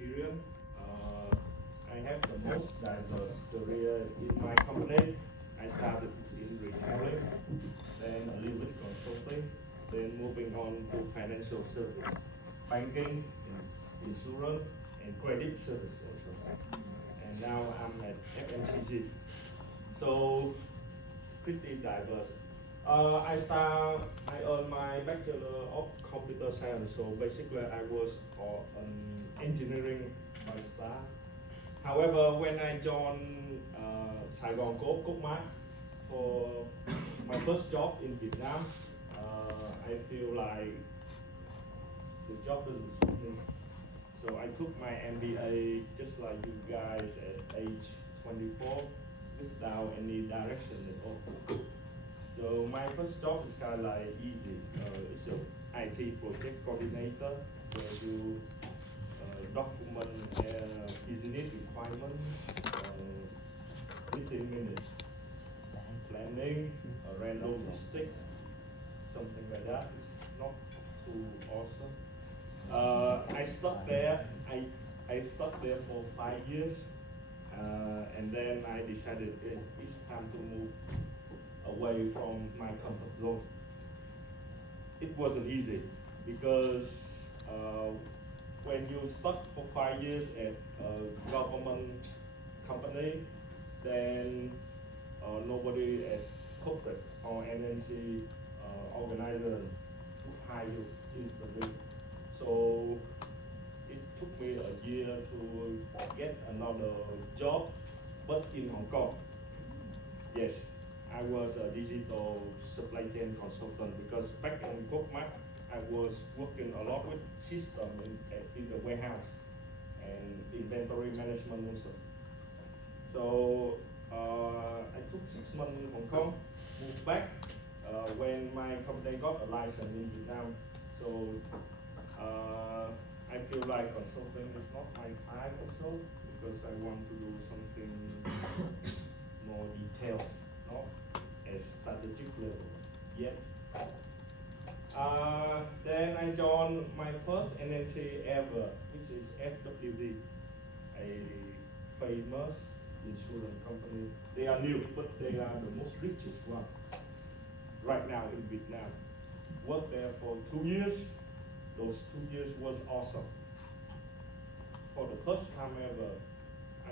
experience. I have the most diverse career in my company. I started in retailing, then a little bit consulting, then moving on to financial service, banking, insurance, and credit service also. And now I'm at FMCG. So pretty diverse. I earned my Bachelor of Computer Science, so basically I was an engineering by start. However, when I joined Saigon Co-op Mart for my first job in Vietnam, I feel like the job doesn't suit me. So I took my MBA just like you guys at age 24 without any direction at all. So my first job is kind of like easy. It's an IT project coordinator where you document business requirements within minutes, planning, random logistic, something like that. It's not too awesome. I stuck there. I stuck there for 5 years, and then I decided it's time to move away from my comfort zone. It wasn't easy because when you stuck for 5 years at a government company, then nobody at corporate or MNC organizer would hire you instantly. So it took me a year to get another job, but in Hong Kong. Yes, I was a digital supply chain consultant because back in Gokmak, I was working a lot with system in the warehouse and inventory management also. So I took 6 months in Hong Kong, moved back when my company got a license in Vietnam. So I feel like consulting is not my type also because I want to do something more detailed, not as strategic level yet. Then I joined my first NNC ever, which is FWD, a famous insurance company. They are new, but they are the most richest one right now in Vietnam. Worked there for 2 years. Those 2 years was awesome. For the first time ever,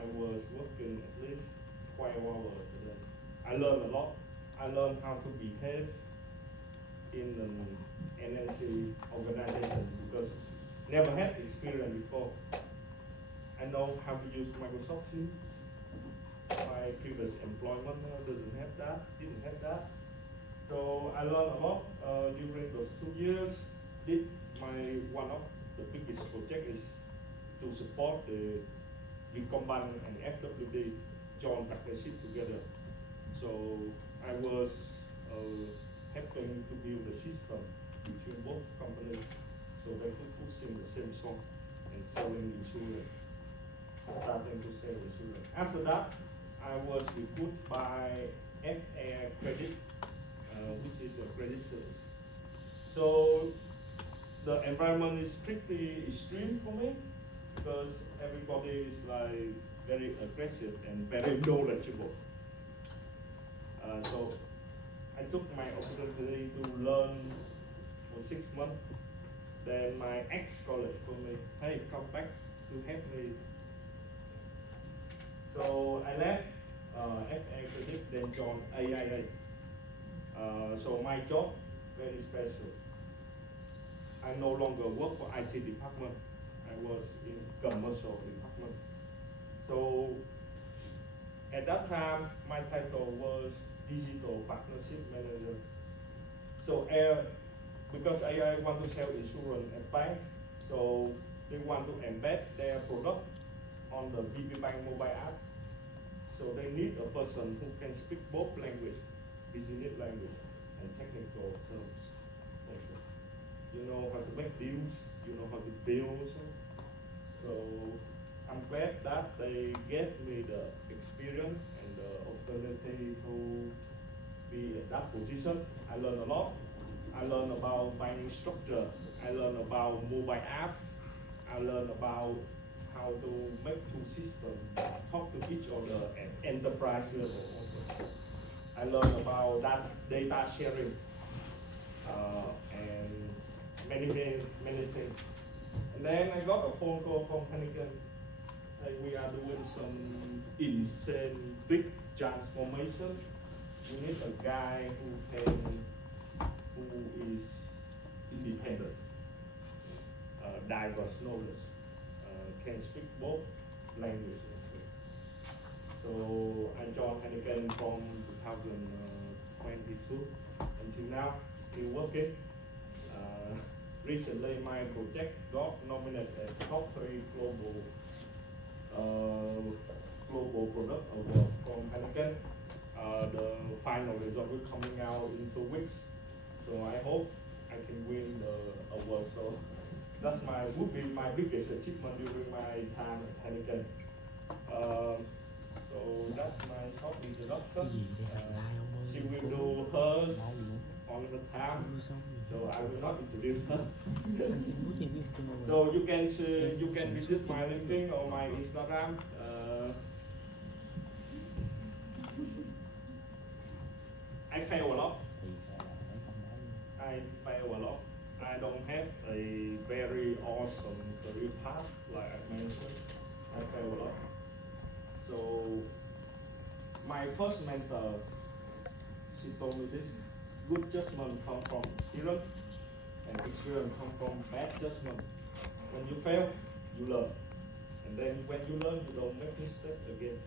I was working at least 12 hours a day. I learned a lot. I learned how to behave in an NNC organization because never had experience before. I know how to use Microsoft Teams. My previous employment didn't have that. So I learned a lot during those 2 years. One of the biggest project is to support the Vietcombank and FWD joint partnership together. So I was helping to build a system between both companies so they could put in the same song and selling insurance, starting to sell insurance. After that, I was recruited by FA Credit, which is a credit service. So the environment is pretty extreme for me because everybody is like very aggressive and very knowledgeable. So I took my opportunity to learn for 6 months. Then my ex-college told me, hey, come back to help me. So I left FA Credit, then joined AIA. So my job, very special. I no longer work for IT department. I was in commercial department. So at that time, my title was Digital Partnership Manager. So because I want to sell insurance at bank, so they want to embed their product on the VP Bank mobile app. So they need a person who can speak both language, business language and technical terms. Also. You know how to make deals, you know how to build also. So I'm glad that they gave me the experience and the opportunity to be at that position. I learned a lot. I learned about buying structure. I learned about mobile apps. I learned about how to make two systems talk to each other at enterprise level also. I learned about that data sharing and many things. And then I got a phone call from Heineken. We are doing some insane big transformation. We need a guy who is independent, diverse knowledge, can speak both languages. So I joined Heineken from 2022 until now, still working. Recently, my project got nominated as top 3 global product award from Heineken. The final result will coming out in 2 weeks. So I hope I can win the award. So that's would be my biggest achievement during my time at Heineken. So that's my short introduction. She will do hers on the time, so I will not introduce her. So you can visit my LinkedIn or my Instagram. I fail a lot. I don't have a very awesome career path like I mentioned. I fail a lot. So my first mentor, she told me this: good judgment comes from experience, and experience comes from bad judgment. When you fail, you learn, and then when you learn, you don't make mistakes again.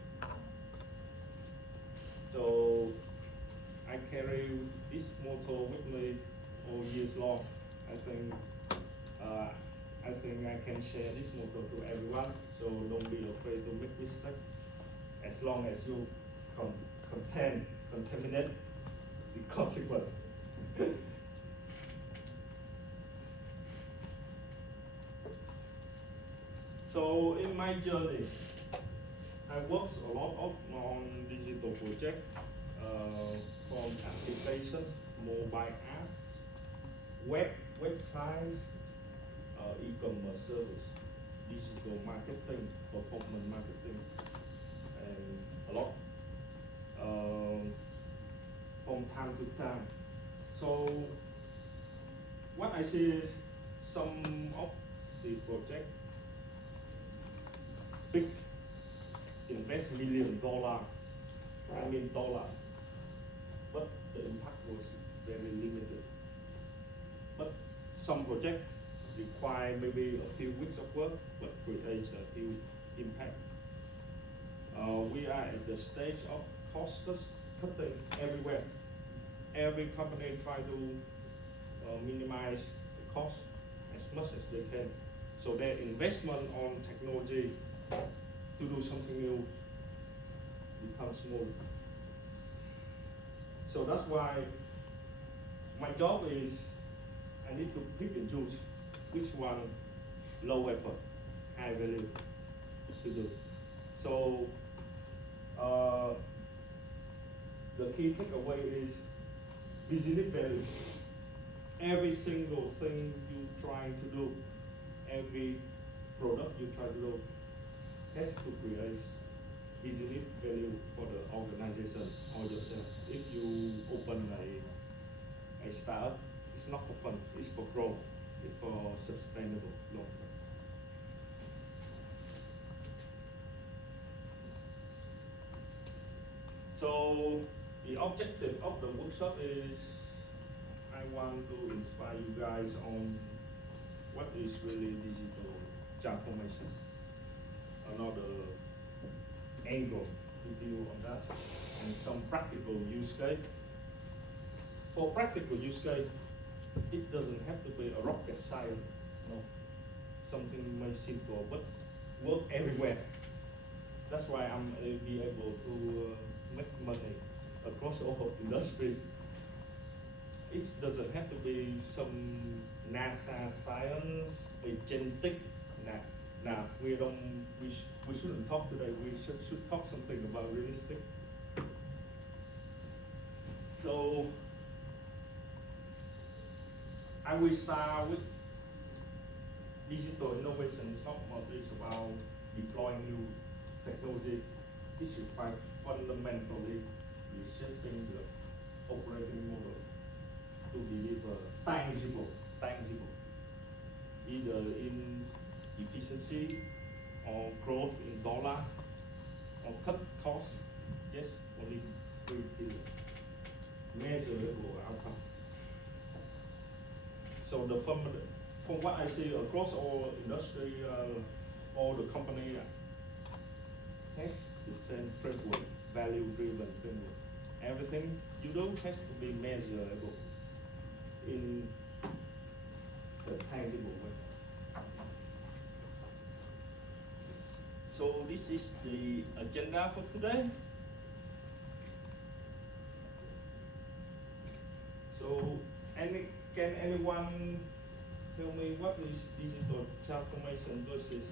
So I carry this motto with me all years long. I think I can share this motto to everyone. So don't be afraid to make mistakes. As long as you contaminate the consequence. So in my journey, I worked a lot on digital projects, from application, mobile apps, websites, e-commerce service, digital marketing, performance marketing, and a lot from time to time. So what I see is some of the project big invest $1 million, but the impact was very limited. But some project require maybe a few weeks of work, but creates a huge impact. We are at the stage of cost cutting everywhere. Every company try to minimize the cost as much as they can. So their investment on technology to do something new becomes small. So that's why my job is I need to pick and choose which one low effort, high value to do. So the key takeaway is business value. Every single thing you try to do, every product you try to do, has to create business value for the organization or yourself. If you open a startup, it's not for fun, it's for growth, it's for sustainable long term. So the objective of the workshop is I want to inspire you guys on what is really digital transformation. Another angle to view on that, and some practical use case. For practical use case, it doesn't have to be a rocket science, no. Something very simple, but work everywhere. That's why I'm be able to make money across all industry. It doesn't have to be some NASA science, agentic. Nah, we shouldn't talk today. We should talk something about realistic. So I will start with digital innovation. It's not much. It's about technology is quite fundamentally reshaping the operating model to deliver tangible, either in efficiency or growth in dollar or cut costs. Yes, only three pillars. Measurable outcome. So from what I see across all industry, all the company has the same framework, value-driven framework. Everything you do has to be measurable in the tangible way. So this is the agenda for today. So can anyone tell me what is digital transformation versus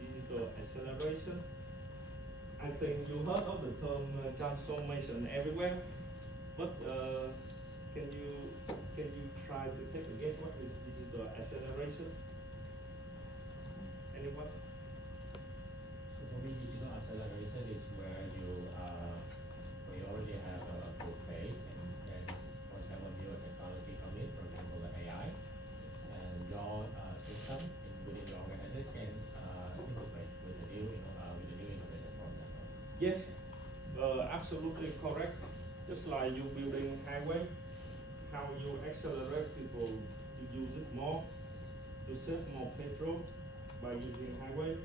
digital acceleration? I think you heard of the term transformation everywhere, but can you try to take a guess what is digital acceleration? Anyone? So for me, digital acceleration is where you already have a good base, and then, for example, new technology come in, for example, the AI, and your system within your organization can integrate with the new innovation process. Yes, absolutely correct. Just like you building highway, how you accelerate people to use it more, to save more petrol by using highway.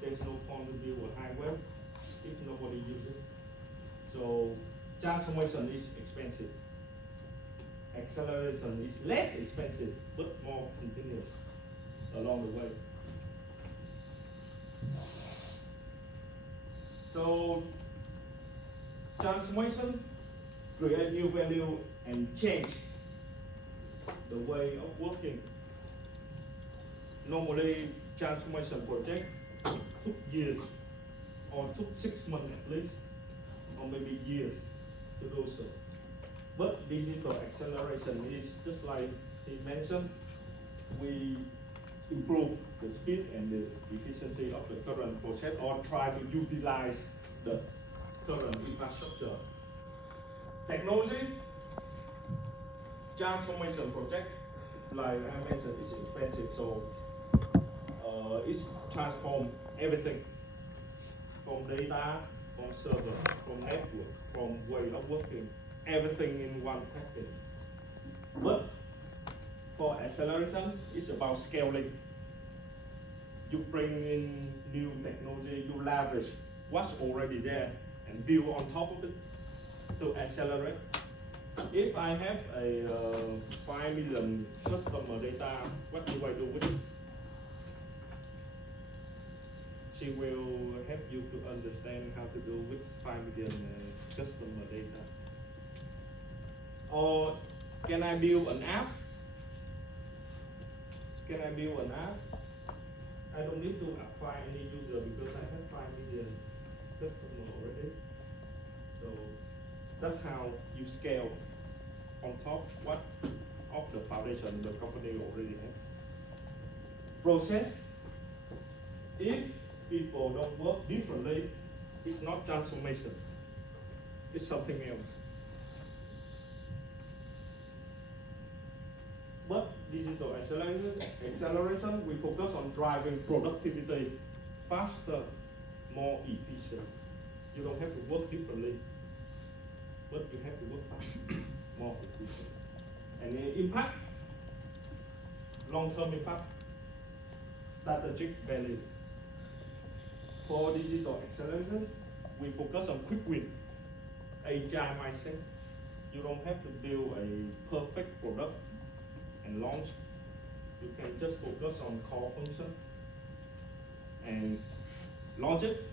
There's no point to build a highway if nobody uses it. So transformation is expensive. Acceleration is less expensive but more continuous along the way. So transformation create new value and change the way of working. Normally transformation project took years or took 6 months at least, or maybe years to do so. But digital acceleration is just like he mentioned, we improve the speed and the efficiency of the current process or try to utilize the current infrastructure. Technology, transformation project, like I mentioned, is expensive, so it's transform everything from data, from server, from network, from way of working, everything in one package. But for acceleration, it's about scaling. You bring in new technology, you leverage what's already there and build on top of it to accelerate. If I have a 5 million customer data, what do I do with it? She will help you to understand how to do with 5 million customer data. Or can I build an app? Can I build an app? I don't need to acquire any user because I have 5 million customers already. So that's how you scale on top of the foundation the company already has. Process. If people don't work differently, it's not transformation. It's something else. But digital acceleration, we focus on driving productivity faster, more efficient. You don't have to work differently, but you have to work faster, more efficient. And the impact, long-term impact, strategic value. For digital acceleration, we focus on quick win, agile mindset. You don't have to build a perfect product and launch. You can just focus on core function and launch it,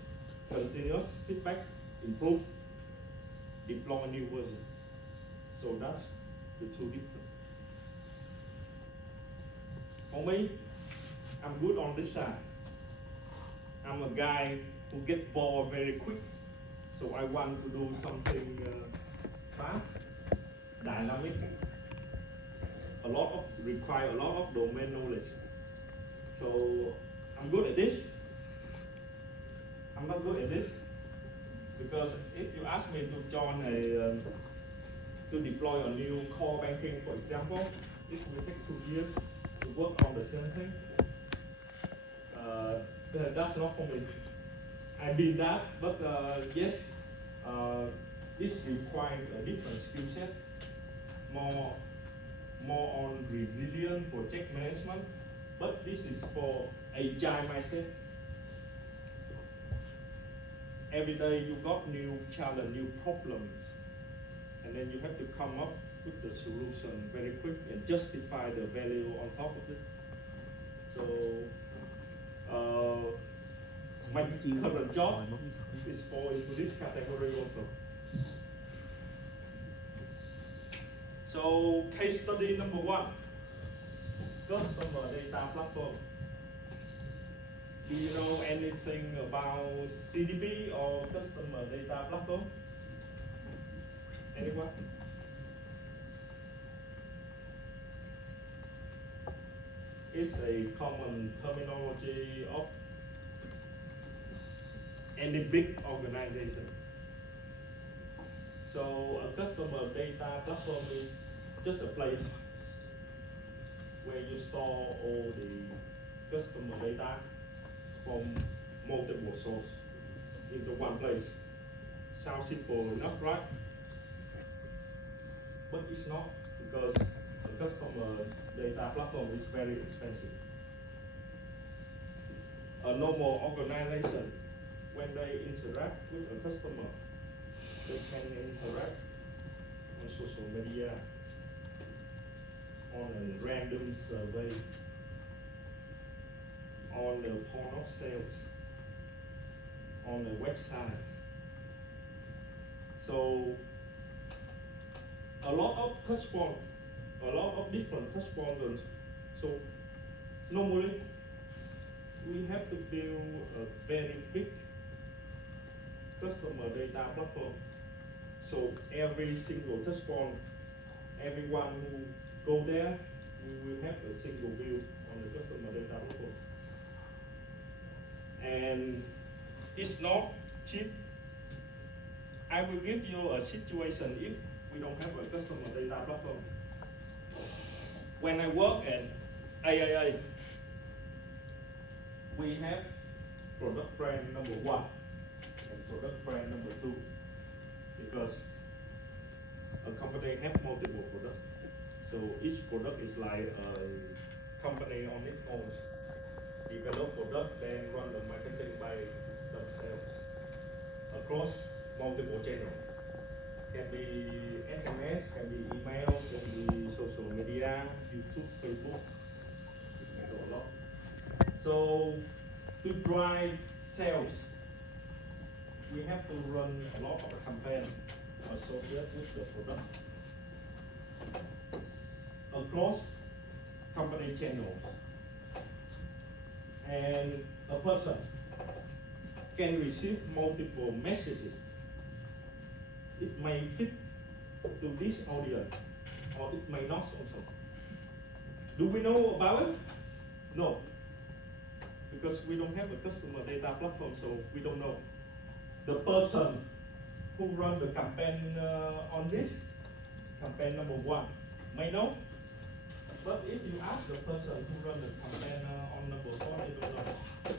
continuous feedback, improve, deploy new version. So that's the two different. For me, I'm good on this side. I'm a guy who gets bored very quick, so I want to do something fast, dynamic. Require a lot of domain knowledge. So I'm good at this. I'm not not good at this because if you ask me to join to deploy a new core banking, for example, this will take 2 years to work on the same thing. That's not for me. I did that, but yes, this requires a different skill set, more on resilient project management. But this is for agile mindset. Every day you got new challenge, new problems, and then you have to come up with the solution very quick and justify the value on top of it. So my current job is fall into this category also. So case study number 1, customer data platform. Do you know anything about CDP or customer data platform? Anyone? It's a common terminology of any big organization. So a customer data platform is just a place where you store all the customer data from multiple sources into one place. Sounds simple enough, right? But it's not, because a customer data platform is very expensive. A normal organization, when they interact with a customer, they can interact on social media, on a random survey, on the point of sales, on the website. So a lot of touch points, a lot of different touch points. So normally we have to build a very big customer data platform. So every single touch point, everyone who go there, we will have a single view on the customer data platform. And it's not cheap. I will give you a situation if we don't have a customer data platform. When I work at AIA, we have product brand number 1 and product brand number 2, because a company has multiple products. So each product is like a company on its own. Develop product, then run the marketing by themselves across multiple channels. Can be SMS, can be email, can be social media, YouTube, Facebook, and a lot. So to drive sales, we have to run a lot of campaigns associated with the product across company channels. And a person can receive multiple messages. It may fit to this audience, or it may not also. Do we know about it? No, because we don't have a customer data platform, so we don't know. The person who run the campaign on this, campaign number 1, may know. But if you ask the person who run the campaign on number 4, they don't know.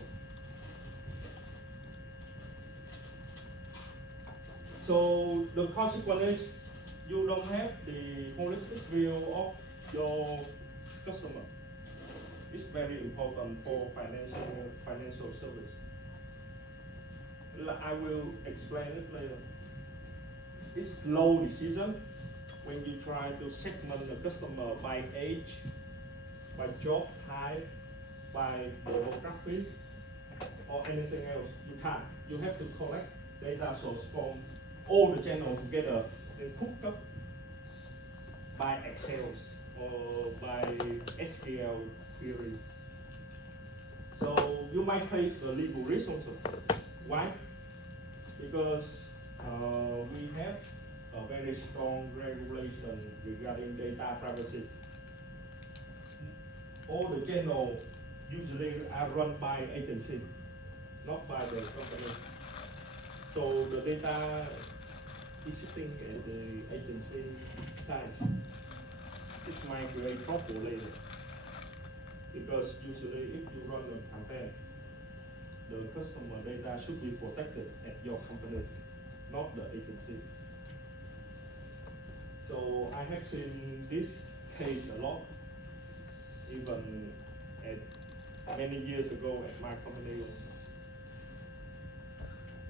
So the consequence is you don't have the holistic view of your customer. It's very important for financial service. I will explain it later. It's slow decision when you try to segment the customer by age, by job type, by demography, or anything else. You can't. You have to collect data source from all the channels together and cook up by Excel or by SQL query. So you might face the legal risk also. Why? Because we have a very strong regulation regarding data privacy. All the channels usually are run by agency, not by the company. So the data is sitting at the agency side. It might create trouble later. Because usually if you run a campaign, the customer data should be protected at your company, not the agency. So I have seen this case a lot, even at many years ago at my company also.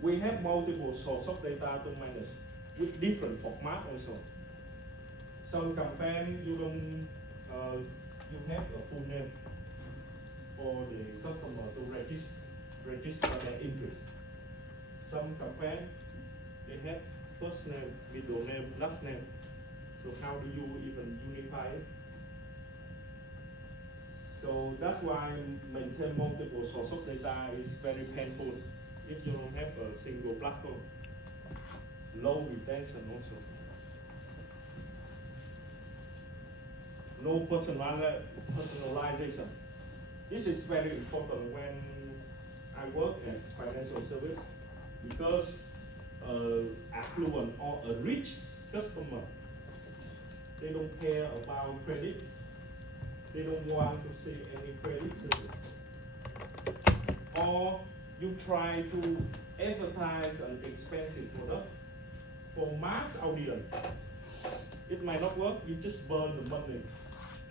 We have multiple sources of data to manage with different format also. Some campaign you don't you have a full name for the customer to register their interest. Some campaign they have first name, middle name, last name. So how do you even unify it? So that's why maintain multiple sources of data is very painful if you don't have a single platform. Low retention also. No personalization. This is very important when I work at financial service because affluent or a rich customer, they don't care about credit. They don't want to see any credit service. Or you try to advertise an expensive product for mass audience. It might not work, you just burn the money.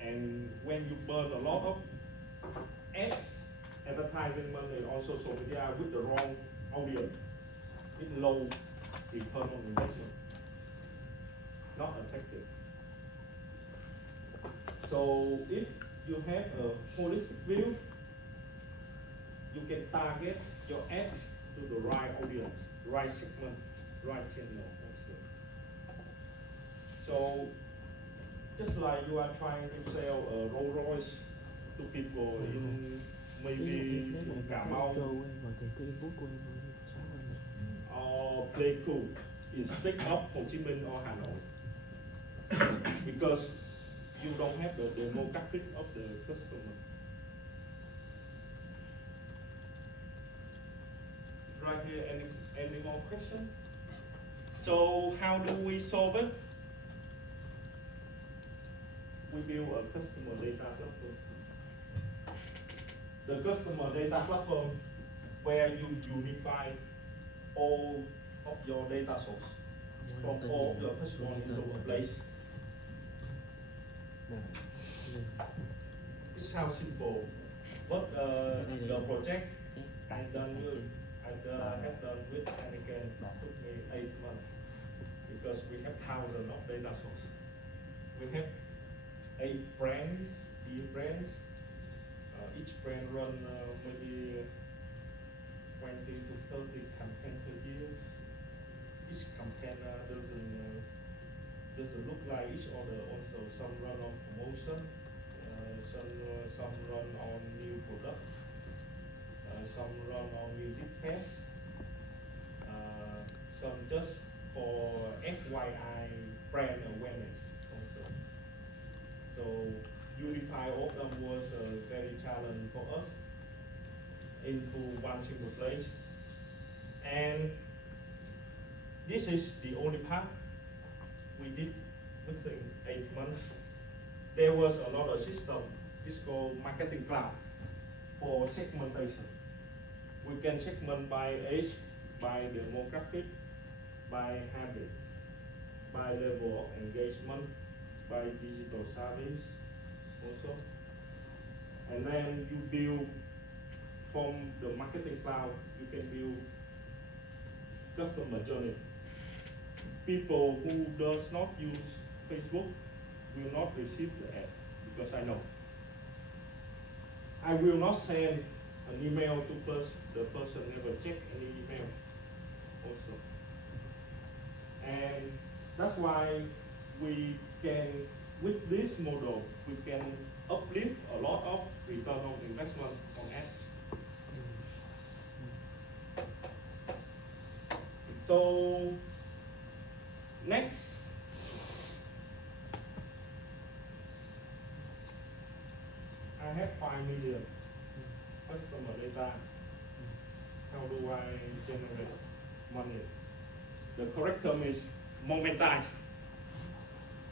And when you burn a lot of ads, advertising money on social media with the wrong audience, it's low return on investment, not effective. So if you have a holistic view, you can target your ads to the right audience, right segment, right channel also. So just like you are trying to sell a Rolls Royce to people in maybe Cà Mau or Pleiku instead of Ho Chi Minh or Hanoi, because you don't have the demographic of the customer. Right here, any more questions? So how do we solve it? We build a customer data platform. The customer data platform where you unify all of your data source from all of your customer into a place. It sounds simple, but the project I have done with Anakin took me 8 months because we have thousands of data sources. We have 8 brands, big brands. Each brand run maybe 20 to 30 campaigns per year. Each campaign doesn't look like each other. Also, some run on promotion, some run on new product, some run on music fest, some just for FYI brand awareness also. So unify all of them was a very challenge for us into one single place. And this is the only part we did within 8 months. There was a lot of system. It's called marketing cloud for segmentation. We can segment by age, by demographic, by habit, by level of engagement, by digital service also. And then you build from the marketing cloud, you can build customer journey. People who does not use Facebook will not receive the ad because I know. I will not send an email to the person never check any email also. And that's why we can, with this model, we can uplift a lot of return on investment on ads. So next, I have 5 million customer data. How do I generate money. The correct term is monetize.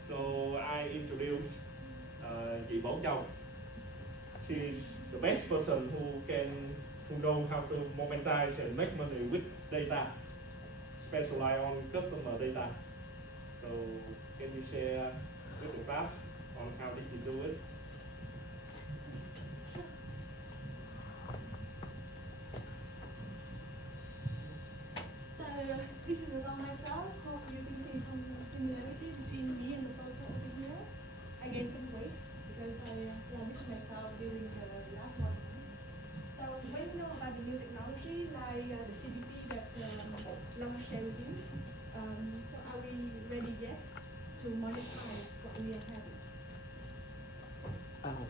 So I introduce chị Bảo Châu. She's the best person who know how to monetize and make money with data, specialize on customer data. So can you share with the class on how did you do it? So this is about myself. Hope you can see some similarity between me and the photo over here. I gained some weight because I damaged myself during the last one. So when you know about the new technology like the CDP that Long shared with you, so are we ready yet to monetize what we are having?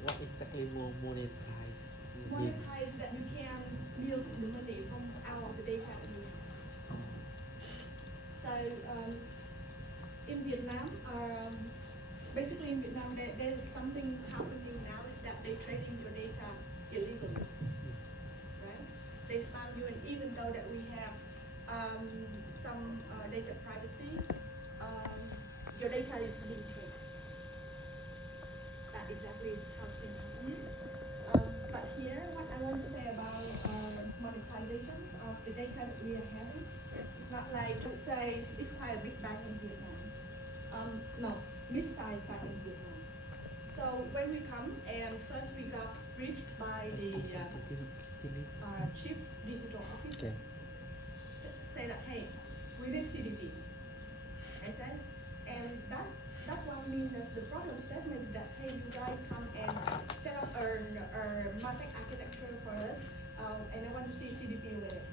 What exactly will monetize? Monetize that you can build the money from out of the data that you have. So in Vietnam, basically in Vietnam, there's something happening now is that they're trading your data illegally, right? They spam you, and even though that we have some data privacy, your data is being traded. That exactly is how things happen. But here, what I want to say about monetization of the data that we are having, it's not like to say it's quite a big bank in Vietnam. No, mid-sized bank in Vietnam. So when we come and first we got briefed by the chief digital officer, say that hey, we need CDP. I said, and that one means that the problem statement that hey, you guys come and set up a market architecture for us, and I want to see CDP with it.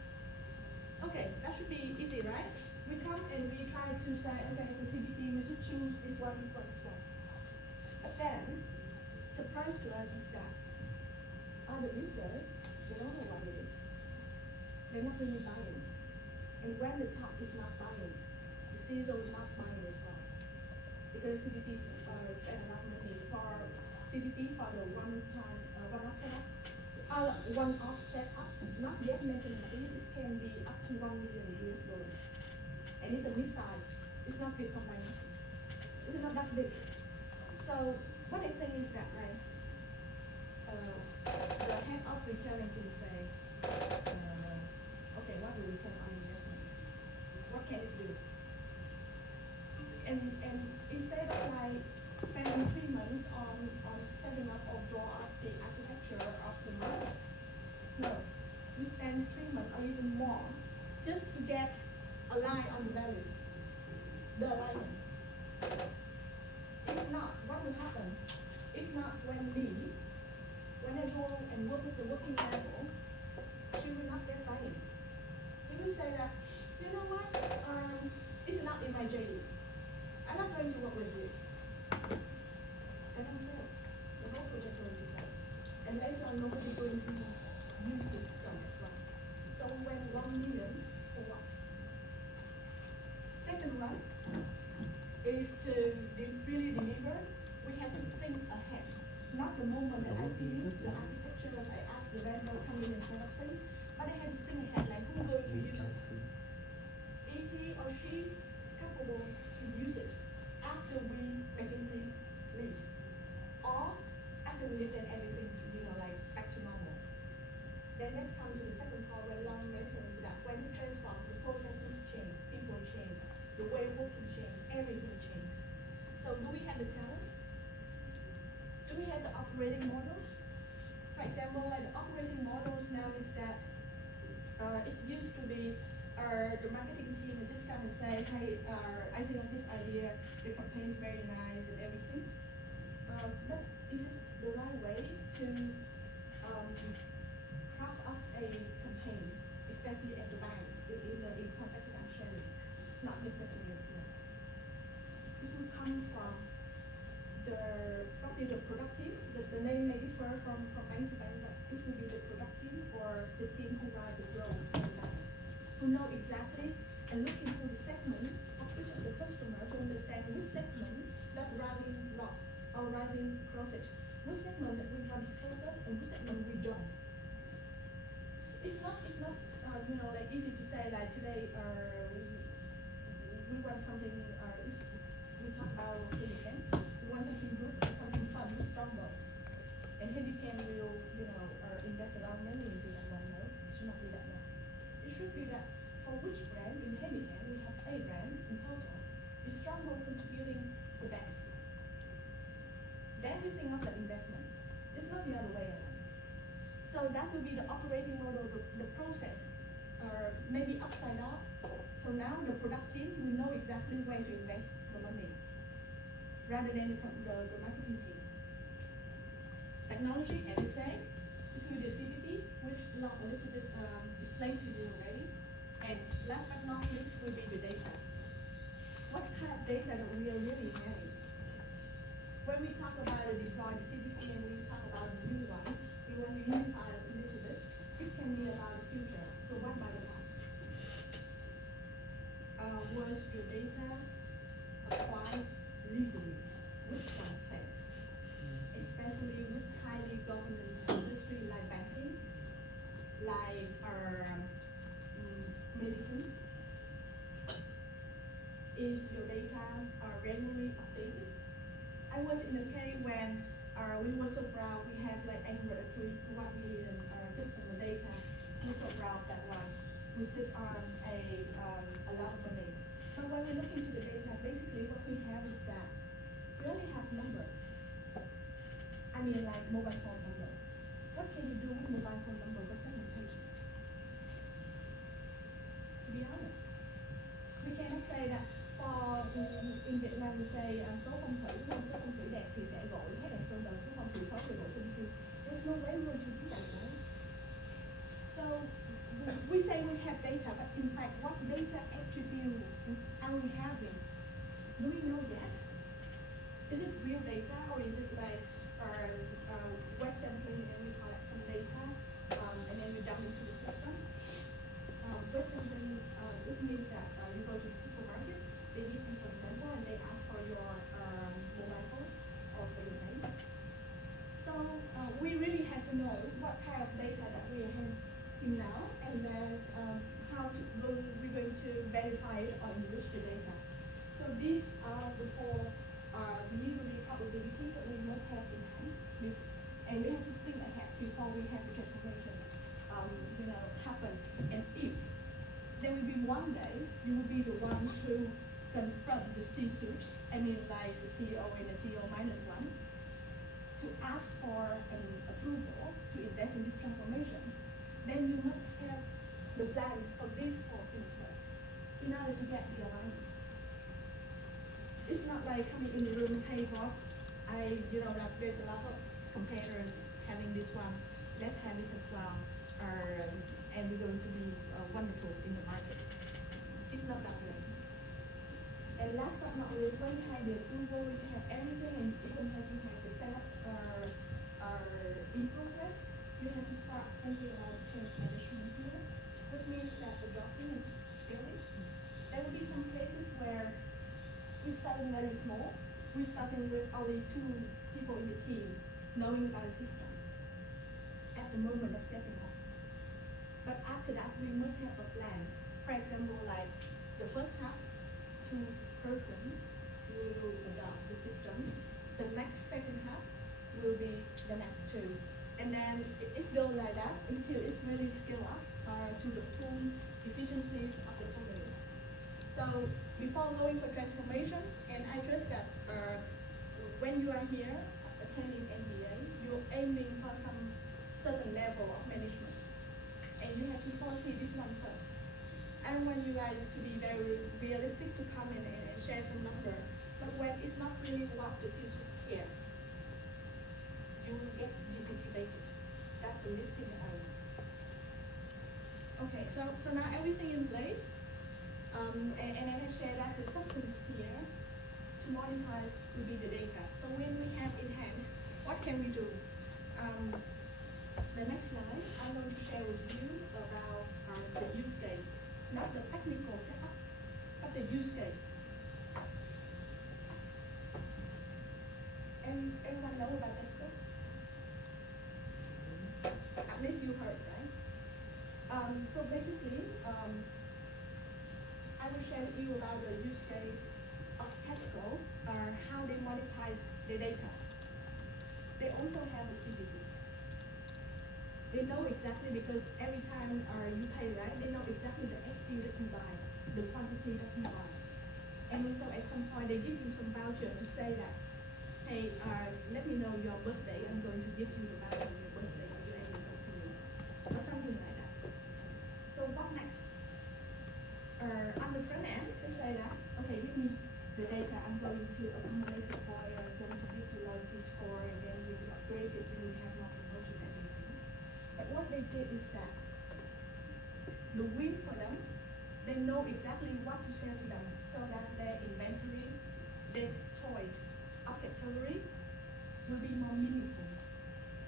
Okay, that should be easy, right? We come and we try to say, okay, the CDP, we should choose this one, this one, this one. But then, surprise to us is that other users, they don't know what it is. They're not really buying. And when the top is not buying, the CISO is not buying as well. Because CDP spend enough money for CDP for the one-time, one-off setup. One-off setup, not yet mentioned, but it can be up to $1 million US. And it's a mid-size. It's not big combination. It's not that big. So what I think is that, right? The head of retailing can say, okay, what will return on investment? What can it do? And instead of like spending 3 months on setting up or draw up the architecture of the market, no, we spend 3 months or even more just to get a line on the value, the alignment. If not, what will happen? If not, when I go and work with the working level, she will not get buying. She will say that, you know what, it's not in my JD. I'm not going to work with you. I don't fail. The whole project will be failed. And later on, nobody going to use this system as well. So when 1 million, for what? Second one is to really deliver. We have to think ahead. Not the moment that I finish the architecture that I ask the vendor come in and set up things, but I have to think ahead, like who's going to use it? Is he or she capable to use it after we McKinsey leave? Or after we leave, then everything, like back to normal. Then let's come to the second part where Long mentions that when it's transformed, the processes change, people change, the way working change, everything change. So do we have the talent? Do we have the operating models? For example, like the operating models now is that it used to be the marketing team would just come and say, hey, I think of this idea, the campaign is very nice and everything. But is it the right way to craft up a campaign, especially at the bank, in context that I'm sharing? Not necessarily. This will come from probably the product team. The name may differ from bank to bank, but this will be the product team or the team who drive the growth of the bank, who know exactly and look into the segment of each of the customers to understand which segment that driving loss or driving profit, which segment that we want to focus and which segment we don't. It's not like easy to say like today maybe upside down. So now the product team will know exactly where to invest the money, rather than the marketing team. Technology, as I say, this will be the CPP, which Long a little bit explained to you already. And last but not least will be the data. What kind of data that we are really having? When we talk about the deployed CPP and we talk about the new one, we want to unify it a little bit. It can be about the future. So what about the past? Was your data acquired legally with consent, especially with highly governance industry like banking, like medicines? Is your data regularly updated? I was in a case when we were so proud we have like 803 million customer data. We're so proud that one. We sit on a lot of money. But when we look into the data, basically what we have is that we only have number. I mean like mobile phone number. What can you do with mobile phone number with segmentation? To be honest, we cannot say that in Việt Nam we say số phong thủy đẹp thì sẽ gọi hay là số phong thủy xấu thì gọi sinh siêu. There's no way we're going to do that, right? So we say we have data, but in fact, what data attribute are we having? Do we know yet? Is it real data or is it like web sampling and then we collect some data and then we dump into the system? Web sampling it means that you go to the supermarket, they give you some sample and they ask for your mobile phone or for your name. So we really have to know what kind of data that we are having now and then we're going to verify it or enrich the data. So these are the four legally probabilities that we must have in hand, and we have to think ahead before we have the transformation happen. And if there will be one day, you will be the one to confront the C-suite, I mean like the CEO and the CEO minus one, to ask for an approval to invest in this transformation. Then you must have the plan for these four things first in order to get the alignment. It's not like coming in the room, hey boss, that there's a lot of competitors having this one, let's have this as well, and we're going to be wonderful in the market. It's not that way. And last but not least, when you have the approval, you have everything, and even if you have the setup in progress, you have to start thinking about change management here, which means that adopting is scary. There will be some cases where we're starting very small. We're starting with only 2 people in the team knowing about the system at the moment of setting up. But after that, we must have a plan. For example, like the first half, 2 persons will adopt the system. The next second half will be the next 2. And then it's go like that until it's really scale up to the full efficiencies of the company. So before going for transformation, and I trust that when you are here attending MBA, you're aiming for some certain level of management. And you have to foresee this one first. And when you like to be very realistic to come in and share some number, but when it's not really what the system care, you will get demotivated. That's the listing area. Okay, so now everything in place, and I share that the substance here to monetize will be the data. So when we have in hand, what can we do? The next slide, I'm going to share with you about the use case, not the technical setup, but the use case. And everyone know about this stuff? At least you heard, right? So basically, I will share with you about the use case of Tesco, how they monetize the data. They also have a CDP. They know exactly, because every time you pay, right, they know exactly the SKU that you buy, the quantity that you buy. And also at some point they give you some voucher to say that, hey, let me know your birthday, I'm going to give you the voucher on your birthday, or you or something like that. So what next? say that, okay, give me the data, I'm going to accumulate it for them to hit the loyalty score, and then you will upgrade it, you will have more promotion and everything. But what they did is that the win for them, they know exactly what to sell to them, so that their inventory, their choice of category will be more meaningful.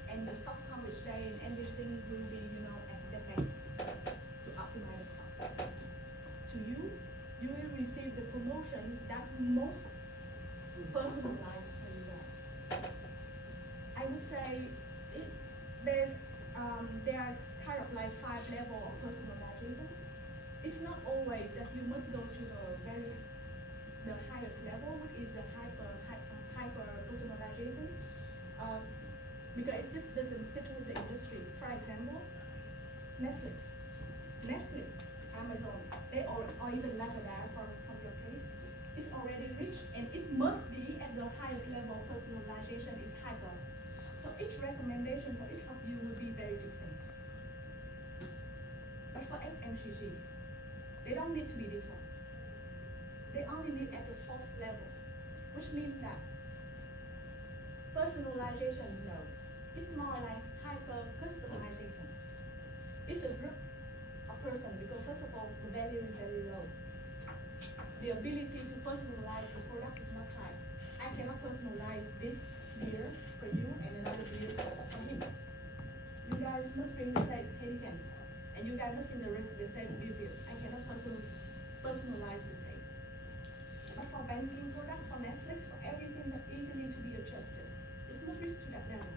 And the stock coverage day and everything will be, at the best to optimize the cost. To you, you will receive the promotion that most personalized for you guys. I would say there are kind of like 5 levels of personalization. It's not always that you must go to the highest level, which is the hyper personalization, because it just doesn't fit with the industry. For example, Netflix, Amazon, or even Lazada from your case, it's already rich, and it must be at the highest level. Personalization is hyper. So each recommendation for each of you will be very different. But for FMCG, they don't need to be this one. They only need at the 4th level, which means that personalization, it's more like hyper customization. It's a group of person, because first of all, the value is very low. The ability to personalize the product is not high. I cannot personalize this beer for you and another beer for him. You guys must drink the same Heineken, and you guys must drink the same beer. I cannot personalize the taste. But for banking product, for Netflix, for everything that easily to be adjusted, it's not reached to that level.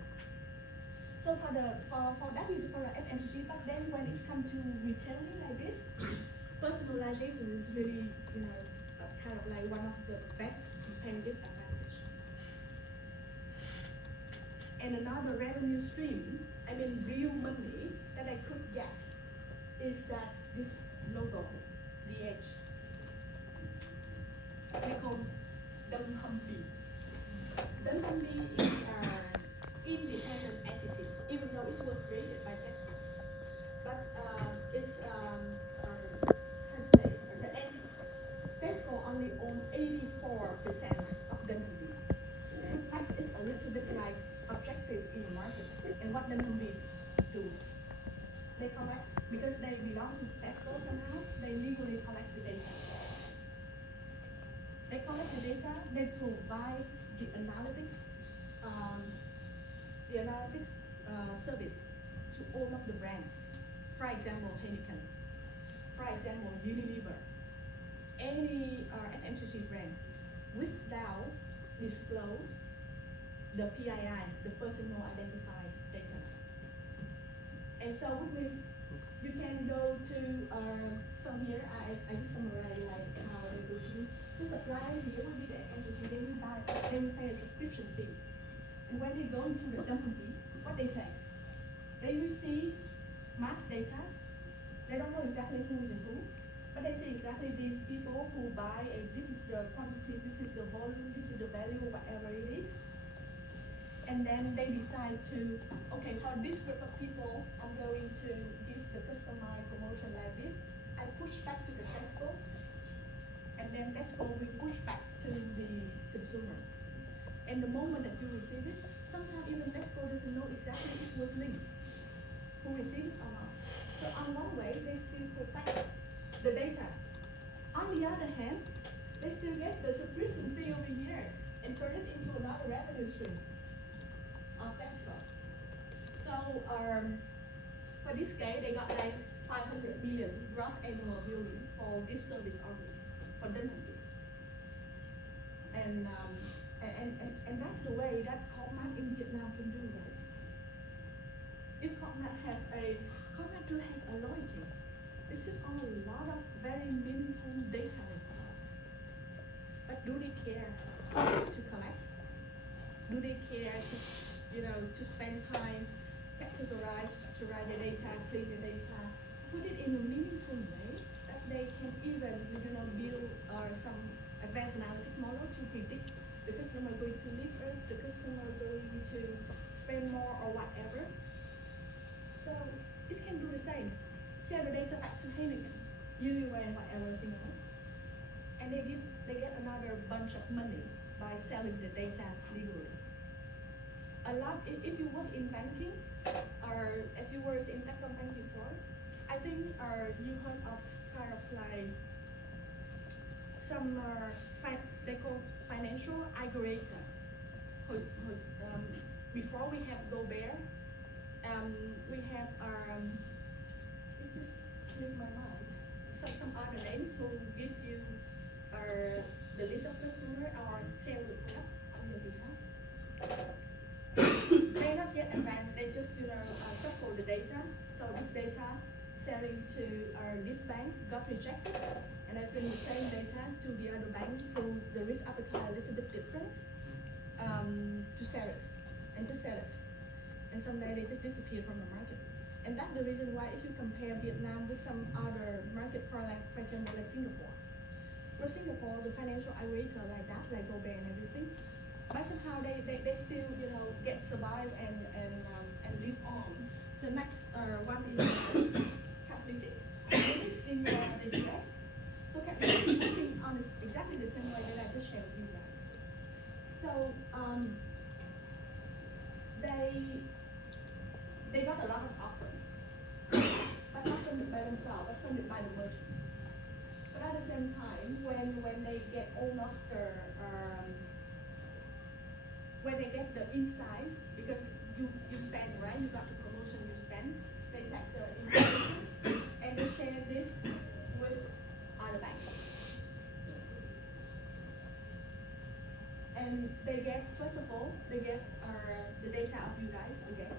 So for the FMCG, but then when it comes to retailing like this, personalization is really, kind of like one of the best competitive advantage. And another revenue stream, real money that I could get, is that this logo, DH. They call Dumpy. Dumpy is independent entity, even though it was created by Tesco. But it's Tesco only owns 84% of Dumpy. Perhaps it's a little bit like objective in the market. And what Dumpy do? They collect, because they belong to Tesco somehow, they legally collect the data. They collect the data, they provide the analytics service to all of the brands. For example, Heineken. For example, Unilever. Any FMCG brand, without disclose the PII, the personal identified data. And so which means you can go to from here. I just summarize like how they go to supply. Here will be the FMCG. They will pay a subscription fee. And when they go into the company, what they say? They will see mass data. They don't know exactly who is who, but they see exactly these people who buy, and this is the quantity, this is the volume, this is the value, whatever it is. And then they decide to, okay, for this group of people, I'm going to give the customized promotion like this. I push back to the Tesco, and then Tesco will push back to the consumer. And the moment that you receive it, sometimes even Tesco doesn't know exactly it was linked, who received it or not. So on one way, they still protect the data. On the other hand, they still get the subscription fee over here and turn it into another revenue stream of Tesco. So for this case, they got like 500 million gross annual billing for this service only, for dentistry. And that's the way that Coopmart in Vietnam can do that. If Coopmart do have a loyalty, it sits on a lot of very meaningful data results. But do they care to collect? Do they care to spend time, categorize, structure the data, clean the data, put it in a meaningful way that they can even build some advanced analytic model to predict the customer going to leave us, the customer going to spend more or whatever. So it can do the same. Sell the data back to Heineken, Unilever, and whatever thing else. and they get another bunch of money by selling the data legally. A lot, if you work in banking, or as you were in tech company before, I think you heard of kind of like some they call financial aggregator. Before we have GoBear, we have it just slipped my mind. Some other names who give you the list of customer or sell the product on your behalf. They're not yet advanced. They just shuffle the data. So this data selling to this bank got rejected, and I bring the same data to the other bank who the risk appetite a little bit different to sell it and to sell it. And someday they just disappear from the market. And that's the reason why if you compare Vietnam with some other market for example like Singapore. For Singapore, the financial aggregator like that, like GoBear and everything, but somehow they still get survive and live on. The next one is Capitalistic. It's in the US. So Capitalistic is working on exactly the same way that I just shared with you guys. So they got a lot of offers, but not funded by themselves, but funded by the merchants. But at the same time, when they get all of when they get the inside, because you spend, right? You got the promotion, you spend. They take the information and they share this with other banks. And they get, first of all, they get the data of you guys again.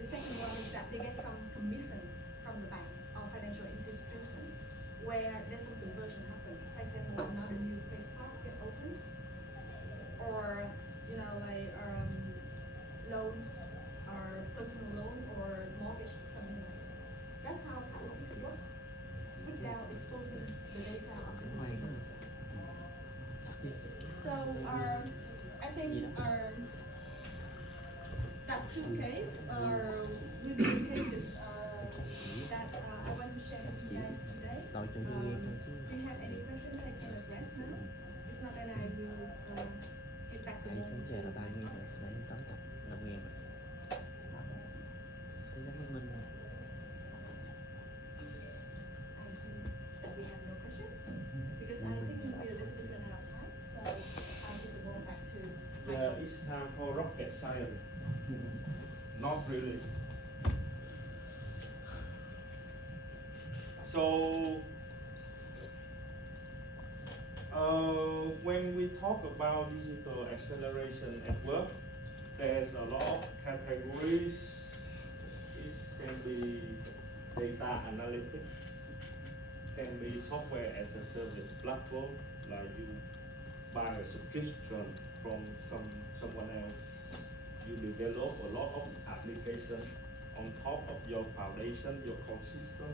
The second one is that they get some commission from the bank or financial institution where there's some conversion happen. For example, another new credit card get opened, or loan or personal loan or mortgage something like that. That's how analytics work without exposing the data of the consumer. So I think that two cases will be the cases that I want to share with you guys today. Do you have any questions I can address now? If not, then I will get back to Anh you. sớm trẻ là 3 ngày là lấy 8 tập làm nghề mà. Thế rất thông minh rồi. I assume that we have no questions because I think we'll be a little bit run out of time. So I'll give the ball back to my Yeah, colleague. it's time for rocket science. Not really. So, when we talk about digital acceleration at work, there's a lot of categories. It can be data analytics, can be software as a service platform, like you buy a subscription from someone else. You develop a lot of applications on top of your foundation, your core system.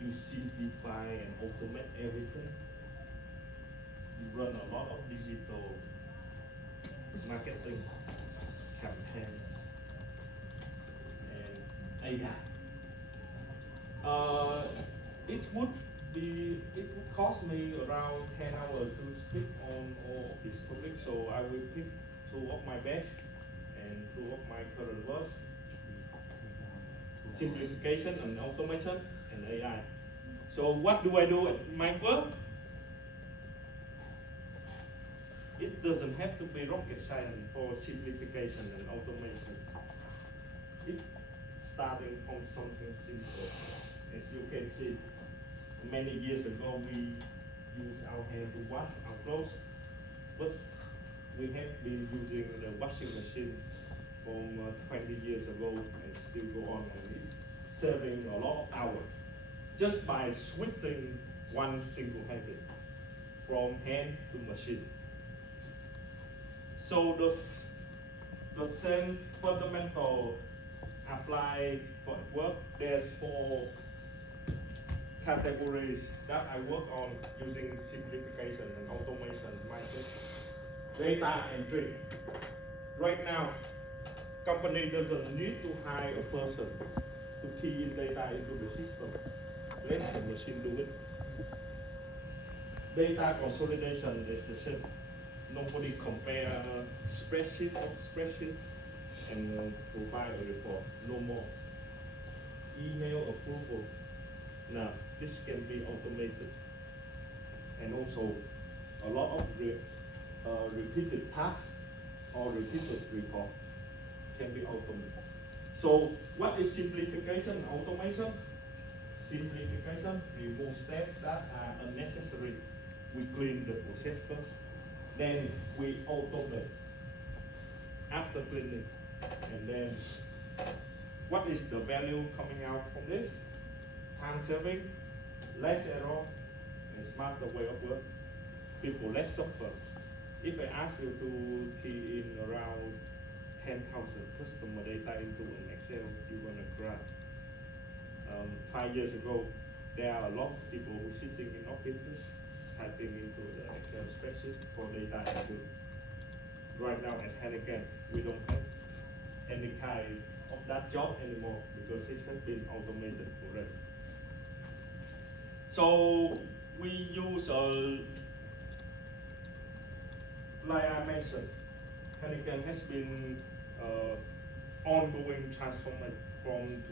You simplify and automate everything. You run a lot of digital marketing campaigns and AI. It would cost me around 10 hours to speak on all of these topics, so I will pick two of my best and two of my current works: simplification and automation and AI. So what do I do at my work? It doesn't have to be rocket science for simplification and automation. It's starting from something simple. As you can see, many years ago we used our hand to wash our clothes, but we have been using the washing machine from 20 years ago and still go on, and it's saving a lot of hours just by switching one single habit from hand to machine. So the same fundamental apply for work. There's 4 categories that I work on using simplification and automation mindset. Data entry. Right now, company doesn't need to hire a person to key in data into the system. Let the machine do it. Data consolidation is the same. Nobody compare spreadsheet of spreadsheet and provide a report. No more. Email approval. Now, this can be automated. And also, a lot of repeated tasks or repeated report can be automated. So, what is simplification and automation? Simplification, remove steps that are unnecessary. We clean the process first, then we automate after cleaning. And then, what is the value coming out from this? Time saving, less error, and smarter way of work. People less suffer. If I ask you to key in around 10,000 customer data into an Excel, you're gonna cry. 5 years ago, there are a lot of people who sitting in offices typing into the Excel spreadsheet for data entry. Right now at Heineken, we don't have any kind of that job anymore because it has been automated already. So we use like I mentioned, Heineken has been ongoing transformation from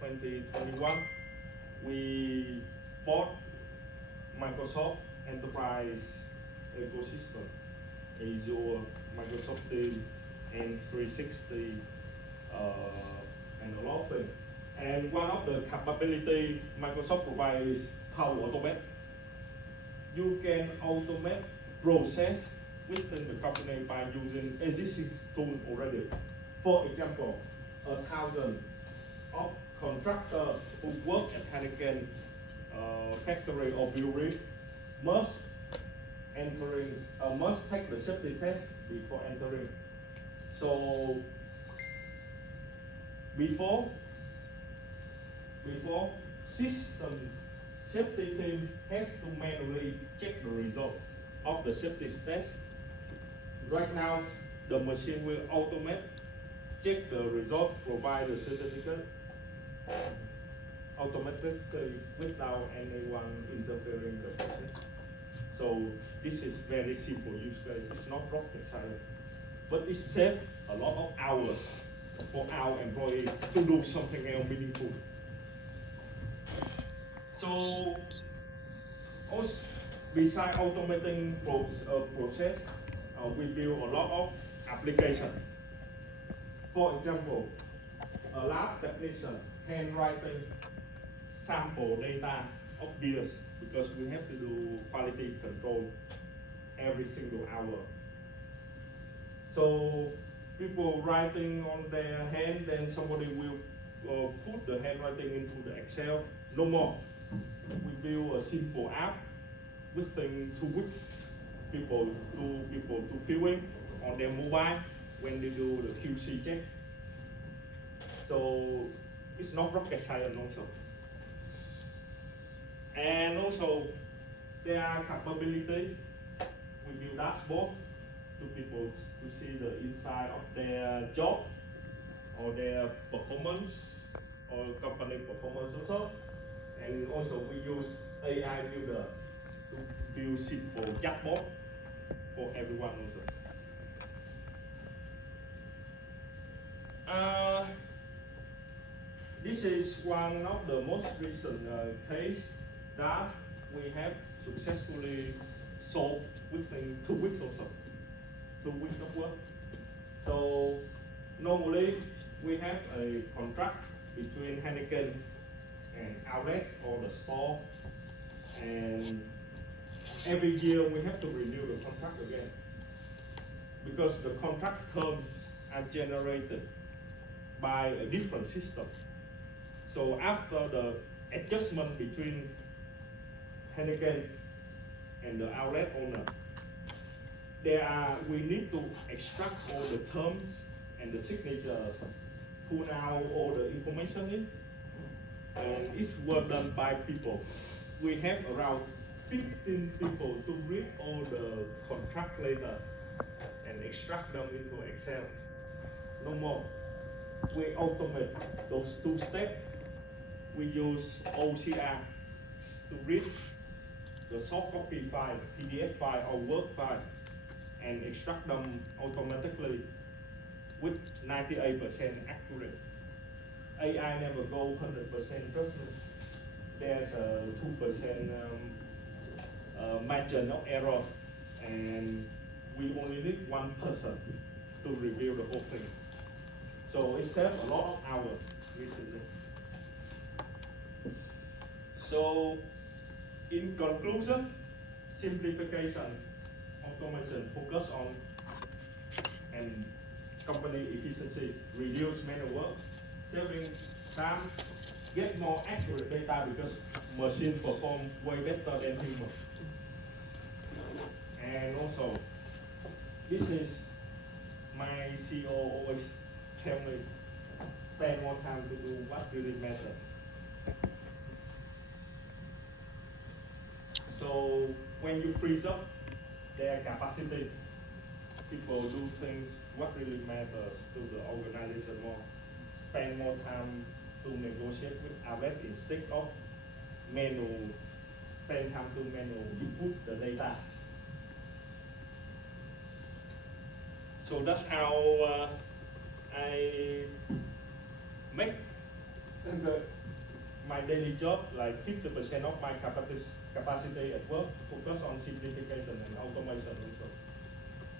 2021. We bought Microsoft Enterprise ecosystem, Azure, Microsoft Teams, and 360, and a lot of things. And one of the capability Microsoft provides is Power Automate. You can automate process within the company by using existing tools already. For example, 1,000 of contractors who work at Heineken factory or brewery must take the safety test before entering. So before system safety team has to manually check the result of the safety test. Right now, the machine will automate, check the result, provide the certificate automatically without anyone interfering the process. So this is very simple use case. It's not rocket science, but it saves a lot of hours for our employees to do something else meaningful. So, also, besides automating process, we build a lot of applications. For example, a lab technician handwriting sample data of beers because we have to do quality control every single hour. So people writing on their hand, then somebody will put the handwriting into the Excel. No more. We build a simple app within 2 weeks. People to fill in on their mobile when they do the QC check. So it's not rocket science also. And also there are capability. We build dashboard to people to see the inside of their job or their performance or company performance also. And also we use AI builder to build simple chatbot for everyone also. This is one of the most recent case that we have successfully solved within 2 weeks also. 2 weeks of work. So normally we have a contract between Heineken and outlet or the store, and every year we have to renew the contract again because the contract terms are generated by a different system. So after the adjustment between Heineken and the outlet owner, we need to extract all the terms and the signatures, pull out all the information in, and it's work done by people. We have around 15 people to read all the contract letter and extract them into Excel. No more. We automate those 2 steps. We use OCR to read the soft copy file, PDF file or Word file, and extract them automatically with 98% accurate. AI never go 100%, trust me. There's a 2% margin of error, and we only need one person to review the whole thing. So it saved a lot of hours recently. So in conclusion, simplification, automation, focus on and company efficiency, reduce manual work, saving time, get more accurate data because machine perform way better than human. And also, this is my CEO always tell me, spend more time to do what really matters. So when you freeze up their capacity, people do things what really matters to the organization more. Spend more time to negotiate with Avet instead of manual. Spend time to manual input the data. So that's how I make my daily job, like 50% of my capacity at work, focus on simplification and automation also.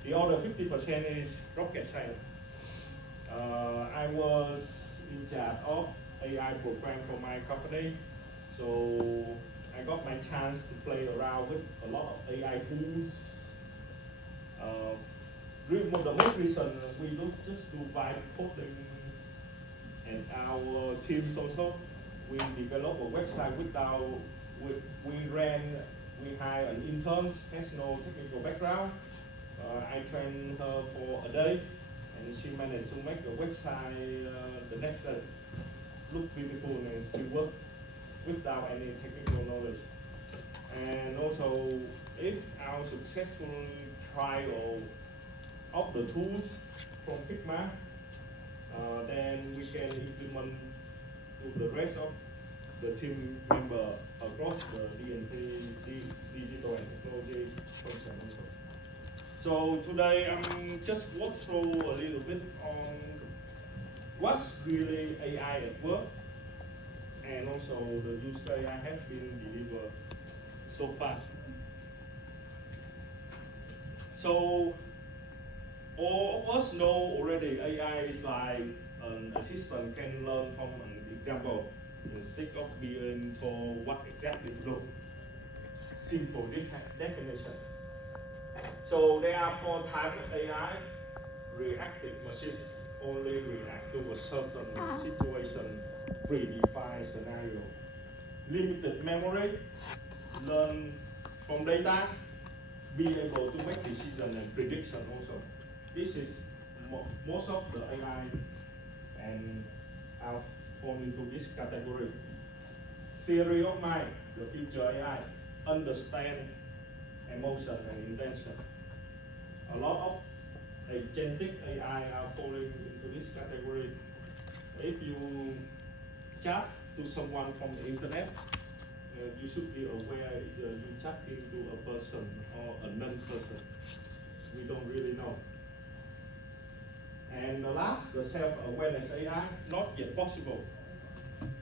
The other 50% is rocket science. I was in charge of AI program for my company, so I got my chance to play around with a lot of AI tools. The most recent, we don't just do vibe coding, and our teams also, we developed a website we hired an intern, has no technical background. I trained her for a day, and she managed to make a website the next day. Look beautiful and still work without any technical knowledge. And also, if our successful trial of the tools from Figma, then we can implement to the rest of the team member across the DNT, digital and technology function also. So today I'm just walk through a little bit on what's really AI at work, and also the use case I have been delivered so far. So all of us know already AI is like an assistant can learn from an example instead of being told what exactly to do. Simple definition. So there are 4 types of AI. Reactive machine only react to a certain situation, predefined scenario. Limited memory, learn from data, be able to make decision and prediction also. This is most of the AI, and I'll fall into this category. Theory of mind, the future AI, understand emotion and intention. A lot of agentic AI are falling into this category. If you chat to someone from the internet, you should be aware if you chat into a person or a non-person. We don't really know. And the last, the self-awareness AI, not yet possible.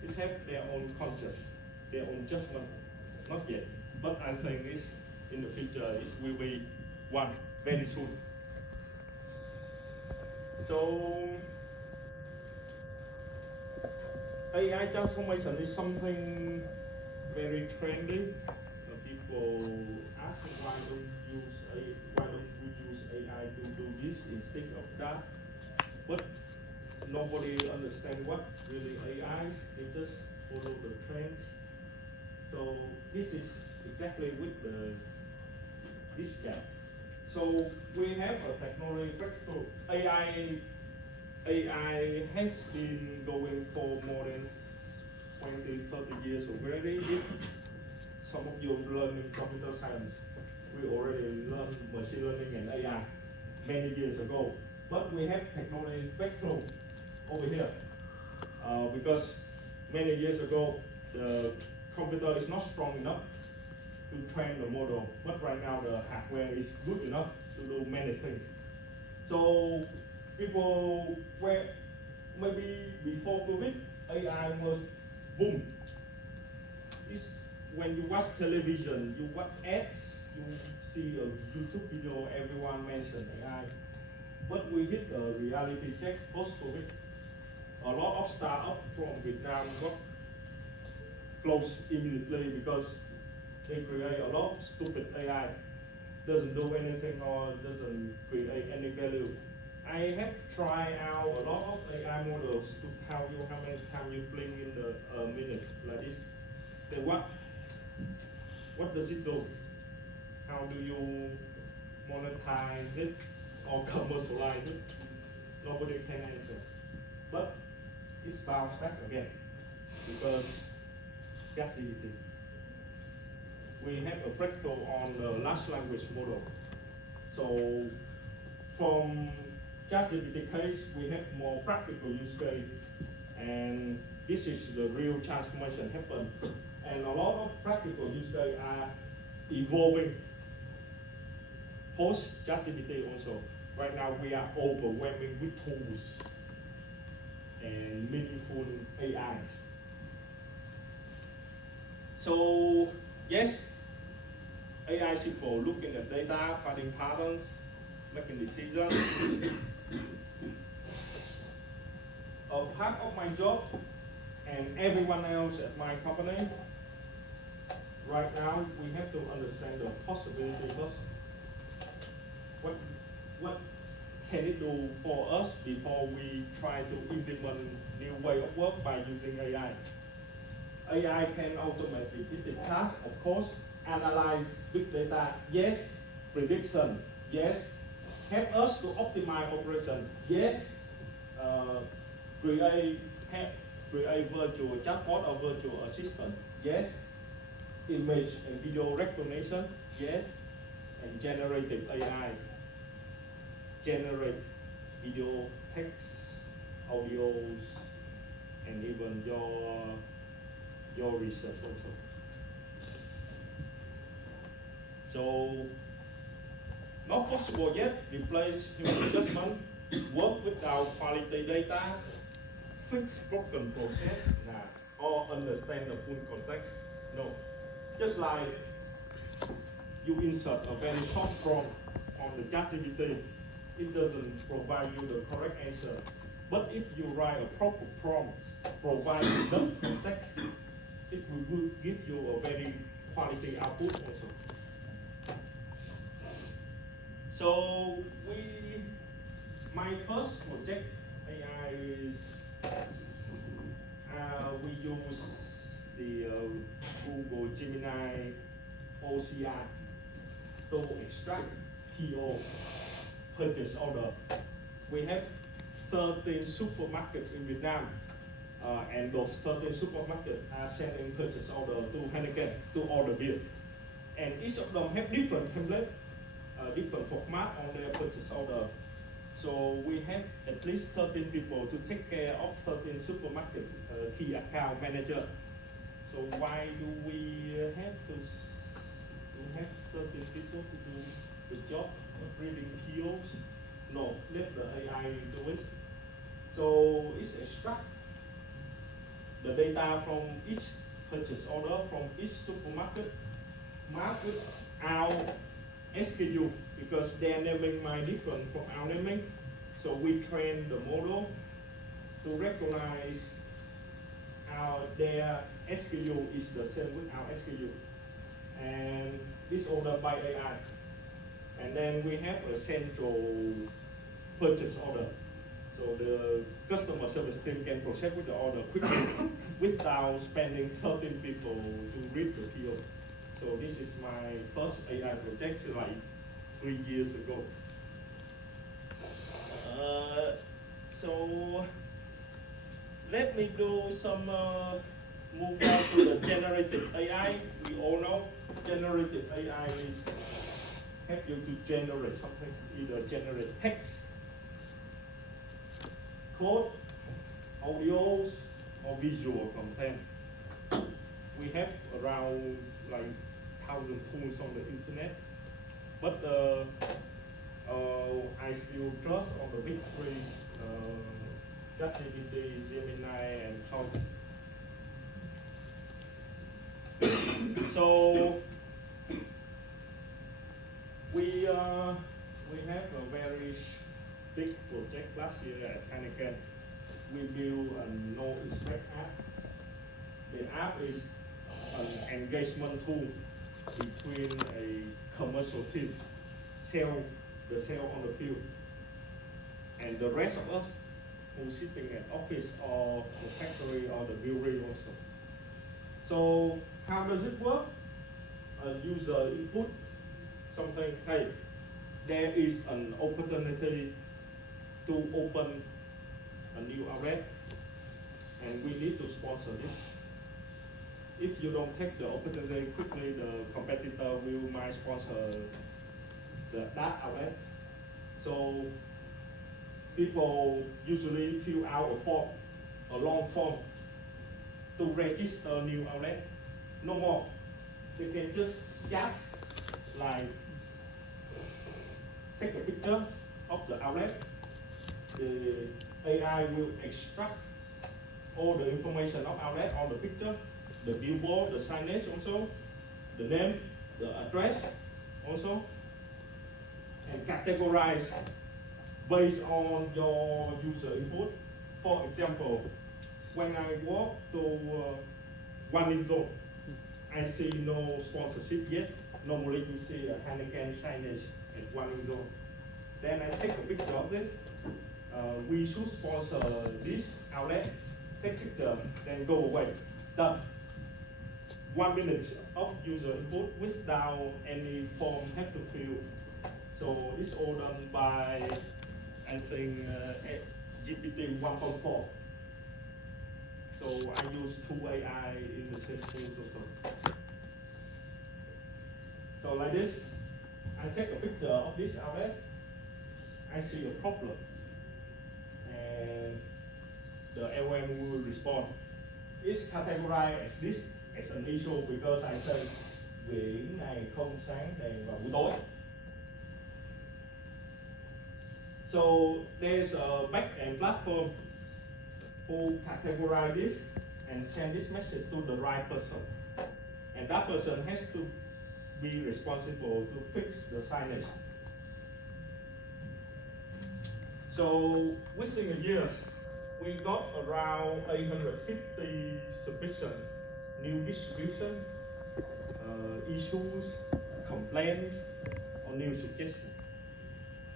It has their own conscious, their own judgment, not yet. But I think it's in the future, it will be one very soon. So AI transformation is something very trendy. People ask me why don't you use AI to do this instead of that? But nobody understands what really AI is. They just follow the trends. So this is exactly with this gap. So we have a technology breakthrough. AI has been going for more than 20, 30 years already. If some of you learn in computer science, we already learned machine learning and AI many years ago. But we have technology breakthrough over here because many years ago the computer is not strong enough to train the model, but right now the hardware is good enough to do many things. So people were maybe before COVID, AI was boom. It's when you watch television, you watch ads, you see a YouTube video, everyone mentioned AI. But we hit a reality check post-COVID. A lot of startups from Vietnam got closed immediately because they create a lot of stupid AI. Doesn't do anything or doesn't create any value. I have tried out a lot of AI models to count you how many times you blink in the minute like this. Then what does it do? How do you monetize it or commercialize it? Nobody can answer. But it's bounced back again because ChatGPT. We have a breakthrough on the large language model. So from ChatGPT case, we have more practical use case, and this is the real transformation happen. And a lot of practical use case are evolving post ChatGPT also. Right now we are overwhelming with tools and meaningful AI. So yes, AI simple, looking at data, finding patterns, making decisions. A part of my job and everyone else at my company, right now we have to understand the possibility first. What can it do for us before we try to implement new way of work by using AI? AI can automate repeated tasks, of course, analyze big data, yes, prediction, yes, help us to optimize operation, yes, create virtual chatbot or virtual assistant, yes, image and video recognition, yes, and generative AI, generate video, text, audios, and even your research also. So, not possible yet, replace human judgment, work without quality data, fix broken process, or understand the full context. No, just like you insert a very short prompt on the ChatGPT, it doesn't provide you the correct answer. But if you write a proper prompt, provide enough context, it will give you a very quality output also. So my first project AI is we use the Google Gemini OCR to extract PO, purchase order. We have 13 supermarkets in Vietnam, and those 13 supermarkets are sending purchase order to Heineken to order beer. And each of them have different template, different format on their purchase order. So we have at least 13 people to take care of 13 supermarkets, key account manager. So why do we have 13 people to do the job of reading POs? No, let the AI do it. So it's extract the data from each purchase order from each supermarket, mark with our SKU because their naming might different from our naming. So we train the model to recognize their SKU is the same with our SKU. And this order by AI. And then we have a central purchase order. So the customer service team can process with the order quickly without spending 13 people to read the PO. So this is my first AI project like 3 years ago. So let me do some move on to the generative AI. We all know generative AI is help you to generate something, either generate text, code, audios, or visual content. We have around like thousand tools on the internet, but I still trust on the big three, ChatGPT, Gemini, and Cloud. So we have a very big project last year at Heineken. We built a no expect app. The app is an engagement tool between a commercial team, the sale on the field, and the rest of us who sitting at office or the factory or the brewery also. So how does it work? A user input something, hey, there is an opportunity to open a new outlet and we need to sponsor this. If you don't take the opportunity quickly, the competitor will might sponsor that outlet. So people usually fill out a long form to register a new outlet. No more. They can just chat, like take a picture of the outlet. The AI will extract all the information of outlet on the picture, the billboard, the signage also, the name, the address also, and categorize based on your user input. For example, when I walk to Guangdong Zone, I see no sponsorship yet. Normally you see a Heineken signage at Guangdong Zone. Then I take a picture of this. We should sponsor this outlet. Take picture, then go away. Done. 1 minute of user input without any form have to fill. So it's all done by, I think, GPT 1.4. So I use two AI in the same tools also. So like this, I take a picture of this outlet. I see a problem, and the LM will respond. It's categorized as this as an issue because I say quyển này không sáng đèn vào buổi tối. So there's a back-end platform who categorize this and send this message to the right person, and that person has to be responsible to fix the signage. So within a year, we got around 850 submissions, new distribution, issues, complaints, or new suggestions.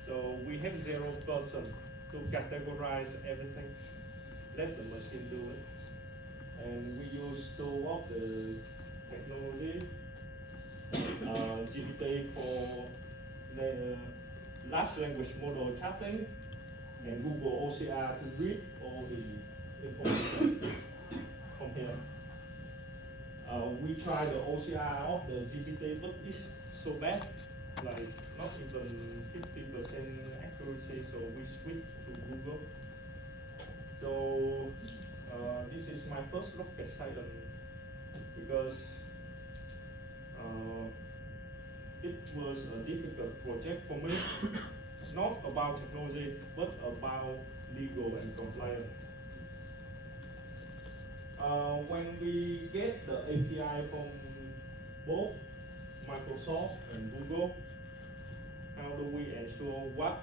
So we have 0% to categorize everything. Let the machine do it. And we use two of the technology, GPT for the large language model chatting, and Google OCR to read all the information from here. We try the OCR of the GPT, but it's so bad, like not even 50% accuracy, so we switch to Google. So this is my first look at Silent, because it was a difficult project for me, not about technology, but about legal and compliance. When we get the API from both Microsoft and Google, how do we ensure what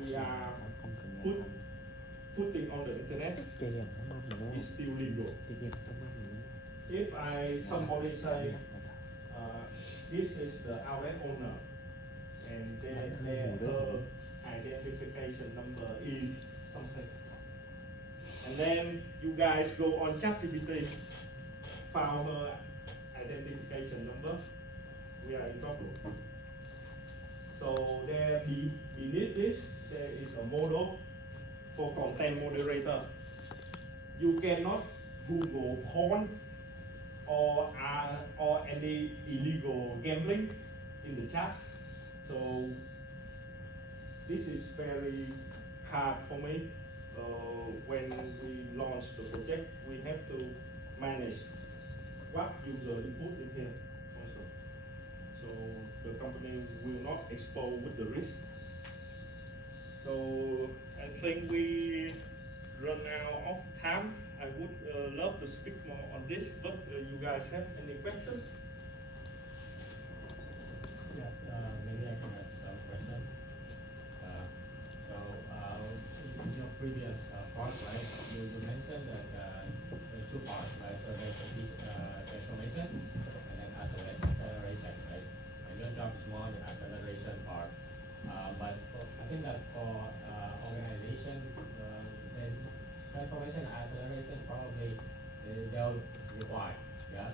we are putting on the internet is still legal? If somebody say, this is the outlet owner, and then their identification number is something, and then you guys go on ChatGPT, found her identification number, we are in trouble. So there beneath this, there is a model for content moderator. You cannot Google porn or any illegal gambling in the chat. So this is very hard for me. When we launch the project, we have to manage what user input in here also. So the company will not expose with the risk. So I think we run out of time. I would love to speak more on this, but you guys have any questions? Yes, maybe I can have some question. So, in your previous part, right, you mentioned that there's two parts, right? So there's transformation and then acceleration, right? And your job is more on the acceleration part. But I think that for organization, then transformation and acceleration probably they'll require, yeah.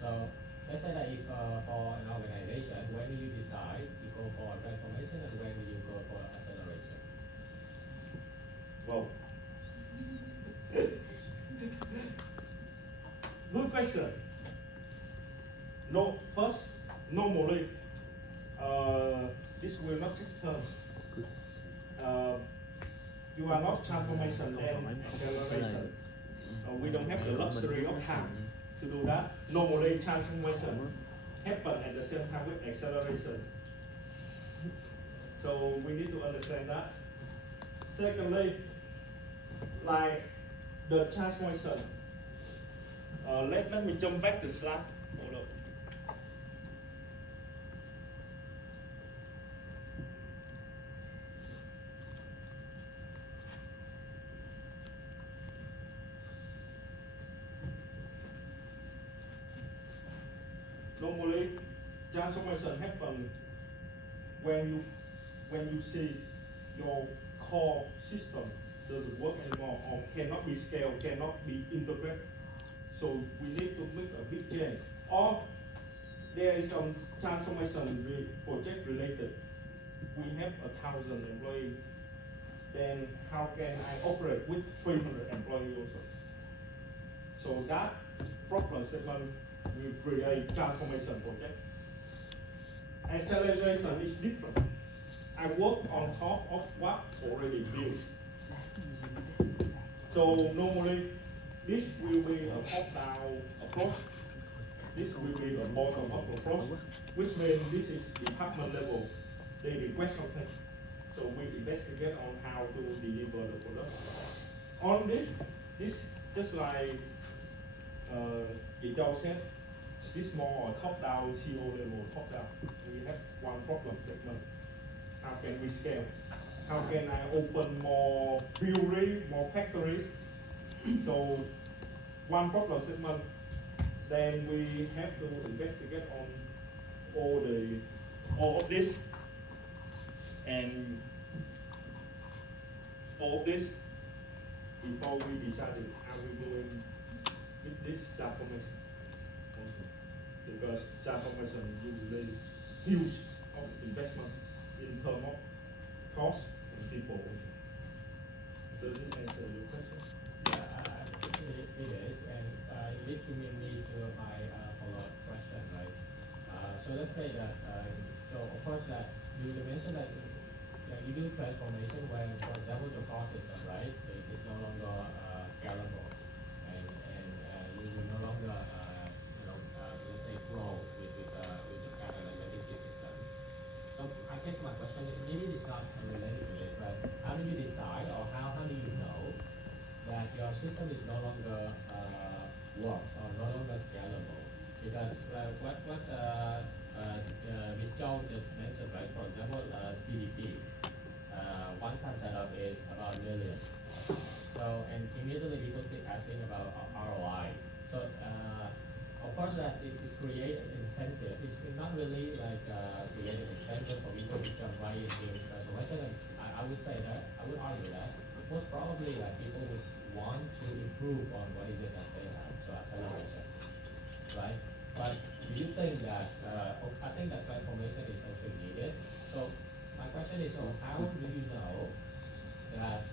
So let's say that if for an organization, when do you decide to go for transformation and when do you go for acceleration? Well, good question. No, first, normally, this will not take turn. You are not transformation and acceleration. We don't have the luxury of time to do that. Normally, transformation happen at the same time with acceleration. So we need to understand that. Secondly, like the transformation. Let me jump back the slide. Hold up. Normally, transformation happen when you see your core system doesn't work anymore or cannot be scaled, cannot be integrated. So we need to make a big change. Or there is some transformation project related. We have 1,000 employees. Then how can I operate with 300 employees also? So that problem statement will create transformation project. Acceleration is different. I work on top of what already built. So normally, this will be a top-down approach. This will be a bottom-up approach, which means this is department level. They request something. So we investigate on how to deliver the product. On this just like Joe said, this more top-down CEO level, top-down. We have one problem statement. How can we scale? How can I open more brewery, more factory? So one problem statement. Then we have to investigate on all of this and all of this before we decided how we doing with this transformation. Because transformation usually huge of investment in terms of cost and people. Does it answer your question? Yeah, it is, and it leads me to my follow-up question, right? So let's say that, so of course that you mentioned that you do transformation when, for example, your cost system, right, is no longer scalable, and you no longer, let's say, flow with the kind of legacy system. So I guess my question is, maybe it's not related to this, but how do you decide, or how do you know that your system is no longer works or no longer scalable? Because what Ms. Joe just mentioned, right? For example, CDP, one time setup is about $1 million. So, and immediately people keep asking about ROI. So, of course, that it create an incentive. It's not really like create an incentive for people to jump right into transformation. And I would say that, I would argue that most probably like people would want to improve on what is it that they have, so acceleration, right? But do you think that, I think that transformation is also needed. So my question is, so how do you know that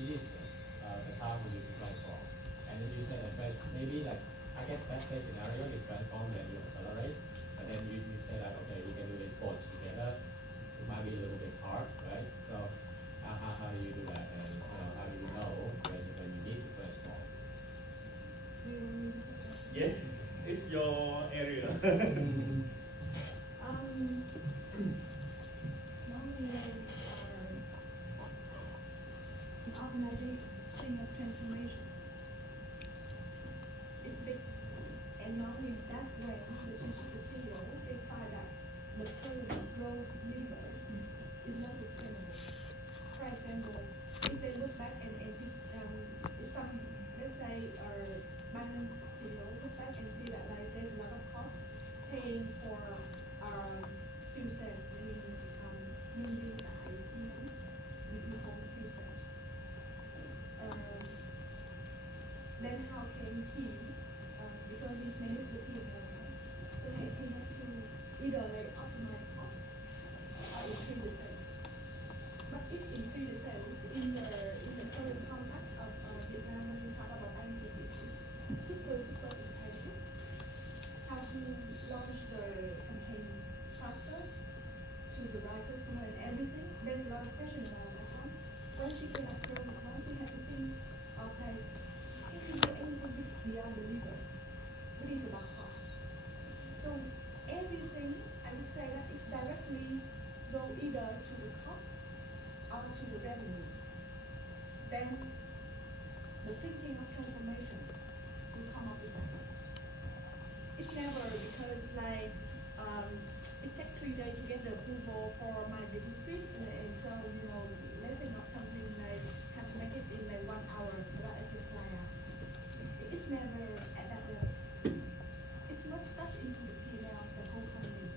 it is the time for you to transform? And then you say that maybe like, I guess best case scenario is transform, then you accelerate, but then you say that, okay, we can do it both together. It might be a little bit hard, right? So how do you do that, and how do you know when you need to transform? Yes, it's your area. Normally they are an organization think of transformations. It's big, and normally that's when the CEO they find that the current growth lever is not sustainable. For example, if they look back and if some, let's say, bank CEO look back and see that like there's a lot of cost paying for few cents, meaning that we hold few cents. Then how can he, because he's managed the team now, so he has to either like optimize cost or increase the sales. But if increase the sales in the current context of Vietnam, when we talk about banking business, super competitive. How to launch the campaign faster to the right customer and everything. There's a lot of question about that one. Once you can approach, once you have to think, okay, if you do anything beyond the lever, what is about cost? So everything, I would say that is directly go either to the cost or to the revenue. Then the thinking of transformation will come up with that. It's never because like it takes 3 days to get the approval for my business trip, and so let's say not something like can make it in like 1 hour so that I can fly out. It's never at that level. It must touch into the P&L of the whole company,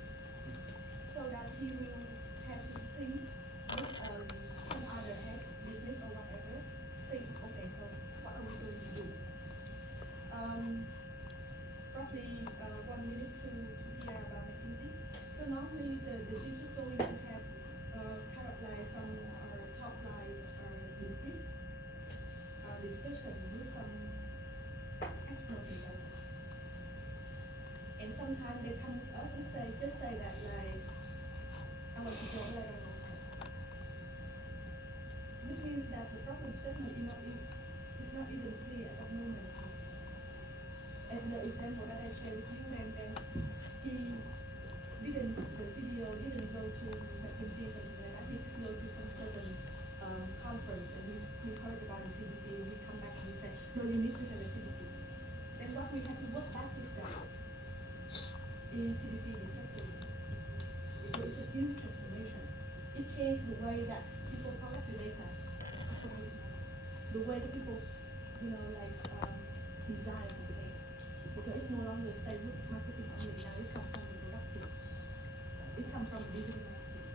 so that he will have to think with some other head business or whatever. Think, okay, so what are we going to do? Probably 1 minute to hear about McKinsey. So normally the decision is going to have kind of like some top line increase discussion with some external people. And sometimes they come with us and just say that like, I want to go like I want to. Which means that the problem statement is not even clear at the moment. As the example that I shared with you, and then the CDO didn't go to McKinsey or something like that. He just go to some certain conference, and we heard about the CDP, and we come back and we say, no, you need to have a CDP. Then what we have to work back is that in CDP necessary. It's a huge transformation. It changed the way that people collect the data, the way that people, design the data. Because it's no longer stay with marketing only, now it comes from the productive. It comes from digital marketing.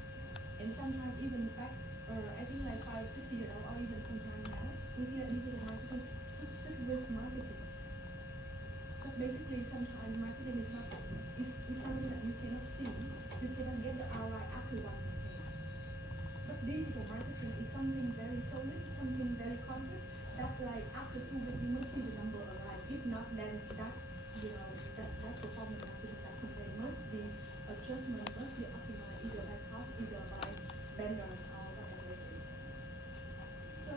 And sometimes even back, I think like 5-6 years ago, or even sometime now, we hear digital marketing sit with marketing. But basically sometimes marketing is something that you cannot see. You cannot get the ROI after one campaign. But digital marketing is something very solid, something very concrete. That's like after 2 weeks you must see the number arrive. If not, then that performance marketing that campaign must be adjustment, must be optimized either by cost, either by vendors or whatever it is. So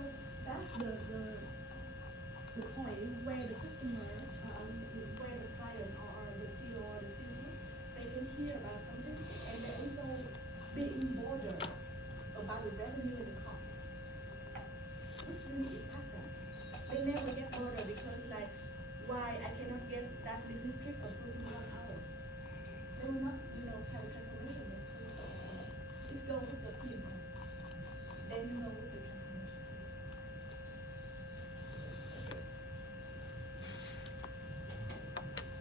that's the point where the customer, where the client or the CEO or the C-suite, they can hear about something and they also being bothered about the revenue and the cost. Which really impact them. They never get bothered because like, why I cannot get that business trip approved in 1 hour. They will not, have a transformation. Just go with the team. Then you know what the transformation.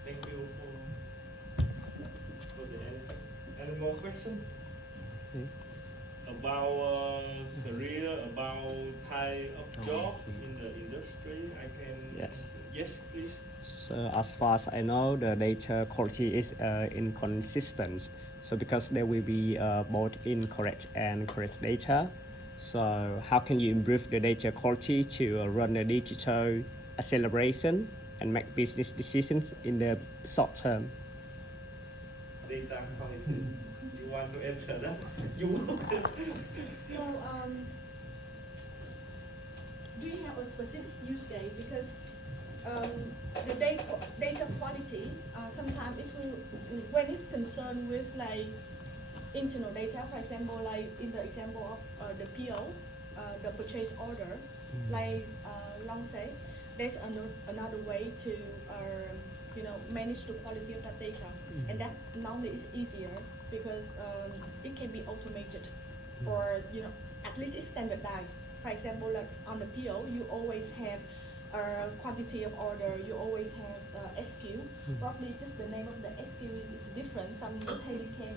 Thank you for the answer. Any more questions? About career, about type of job in the industry, I can. Yes, please. So as far as I know, the data quality is inconsistent. So because there will be both incorrect and correct data. So how can you improve the data quality to run the digital acceleration and make business decisions in the short term? Data quality. You want to answer that? You. So, do you have a specific use case? Because the data quality sometimes it's when it's concerned with like internal data. For example, like in the example of the PO, the purchase order, like Long said, there's another way to manage the quality of that data, and that normally is easier because it can be automated, or at least it's standardized. For example, like on the PO, you always have quantity of order, you always have SKU. Probably just the name of the SKU is different. Some usually came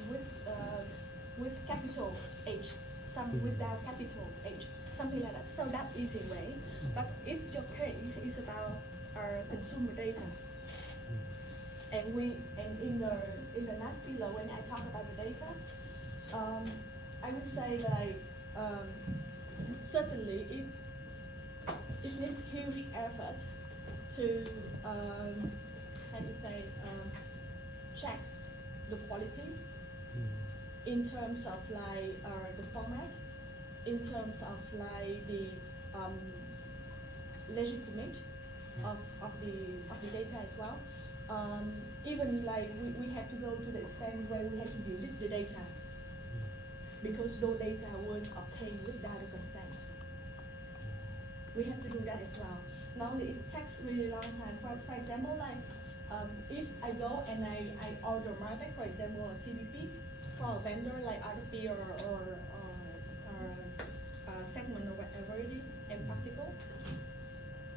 with capital H, some without capital H, something like that. So that easy way. But if your case is about consumer data, and in the last pillar when I talk about the data, I would say like certainly it needs huge effort to check the quality in terms of like the format, in terms of like the legitimate of the data as well. Even like we have to go to the extent where we have to delete the data because those data was obtained without the consent. We have to do that as well. Normally it takes really long time. For example, like if I go and I order market, for example, a CDP for a vendor like RDP or segment or whatever it is, and practical,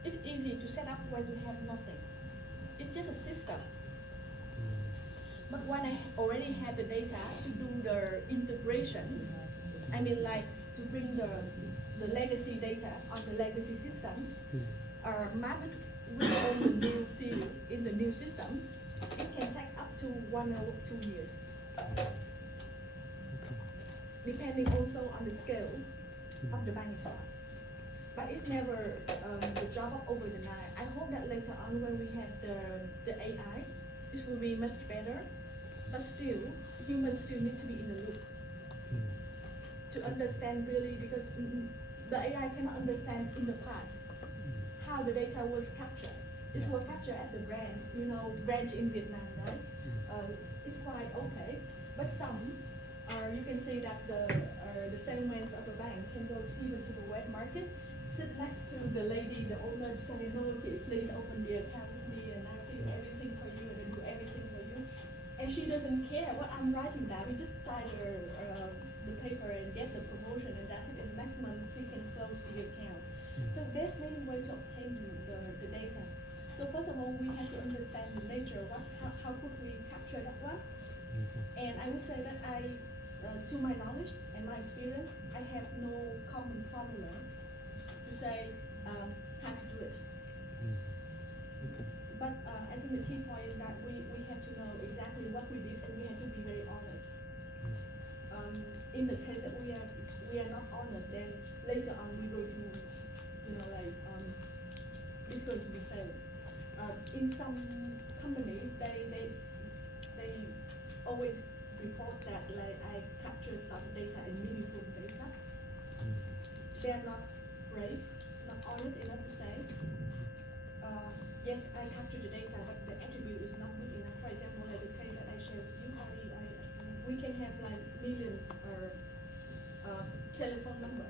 it's easy to set up when you have nothing. It's just a system. But when I already have the data to do the integrations, I mean like to bring the legacy data on the legacy system, map it with all the new field in the new system, it can take up to 1 or 2 years. Depending also on the scale of the bank as well. But it's never the job of over the night. I hope that later on when we have the AI, this will be much better. But still, humans still need to be in the loop to understand really, because the AI cannot understand in the past how the data was captured. This was captured at the branch in Vietnam, right? It's quite okay, but some you can see that the segments of the bank can go even to the wet market, sit next to the lady, the owner, to say, no, okay, please open the account with me and I'll do everything for you and do everything for you. And she doesn't care what I'm writing down. We just sign the paper and get the promotion, and that's it. And next month she can close the account. So there's many ways to obtain the data. So first of all, we have to understand the nature. How could we capture that one? And I would say that to my knowledge and my experience, I have no common formula to say how to do it. Okay. But I think the key point is that we have to know exactly what we did, and we have to be very honest. In the case that we are not honest, then later on we go to, it's going to be failed. In some company, they always report that like I capture some data and meaningful data. They are not brave, not honest enough to say, yes, I captured the data, but the attribute is not good enough. For example, like the case that I shared with you, we can have like millions or telephone number,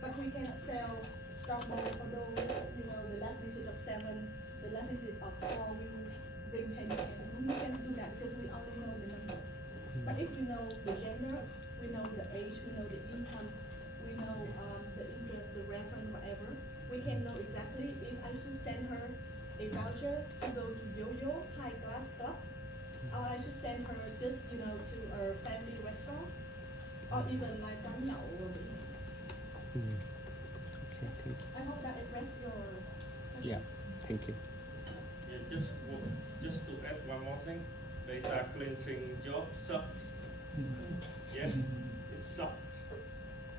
but we cannot sell strong ball for those, the last digit of 7, the last digit of 4 will bring penny. We cannot do that because we only know the number. But if we know the gender, we know the age, we know the income, we know the interest, the reference, whatever, we can know exactly if I should send her a voucher to go to Yo-Yo High Class Club, or I should send her just, to a family restaurant, or even like Đón Nhậu. Okay, thank you. I hope that addressed your question. Yeah, thank you. Yeah, just to add one more thing, data cleansing job sucks. Yes, it sucks.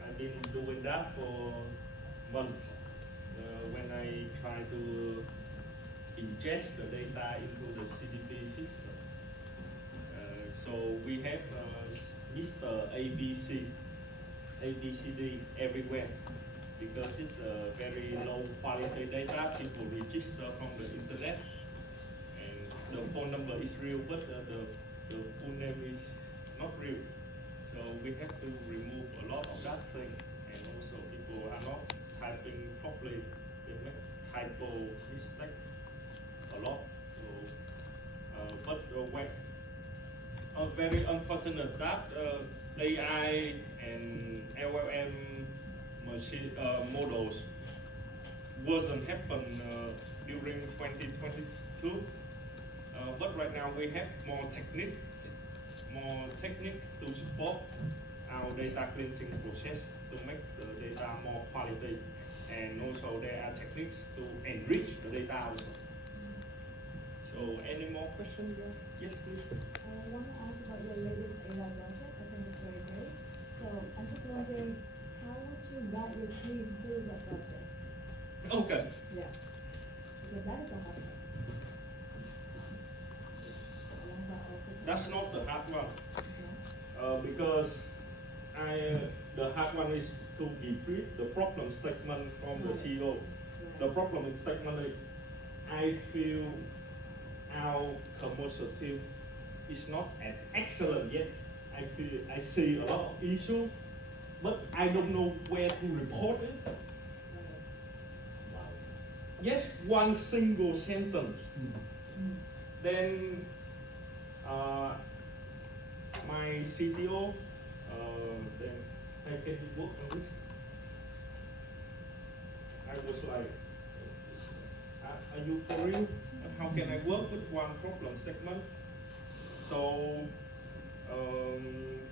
I've been doing that for months. When I try to ingest the data into the CDP system. So we have Mr. ABCD everywhere, because it's a very low quality data. People register from the internet, and the phone number is real, but the full name is not real. So we have to remove a lot of that thing, and also people are not typing properly. They make typo mistake a lot. So, but when very unfortunate that AI and LLM machine models wasn't happen during 2022. But right now we have more technique to support our data cleansing process to make the data more quality, and also there are techniques to enrich the data also. So any more questions? Yes, please. I want to ask about your latest AI project. I think it's very great. So I'm just wondering, how would you guide your team through that project? Okay. Yeah. Because that is the hard part. That's not the hard one. Yeah. Because the hard one is to debrief the problem statement from the CEO. The problem statement is, I feel our commercial team is not as excellent yet. I see a lot of issues, but I don't know where to report it. Yes, one single sentence. Then my CTO, then I can work on it. I was like, are you for real? How can I work with one problem segment? So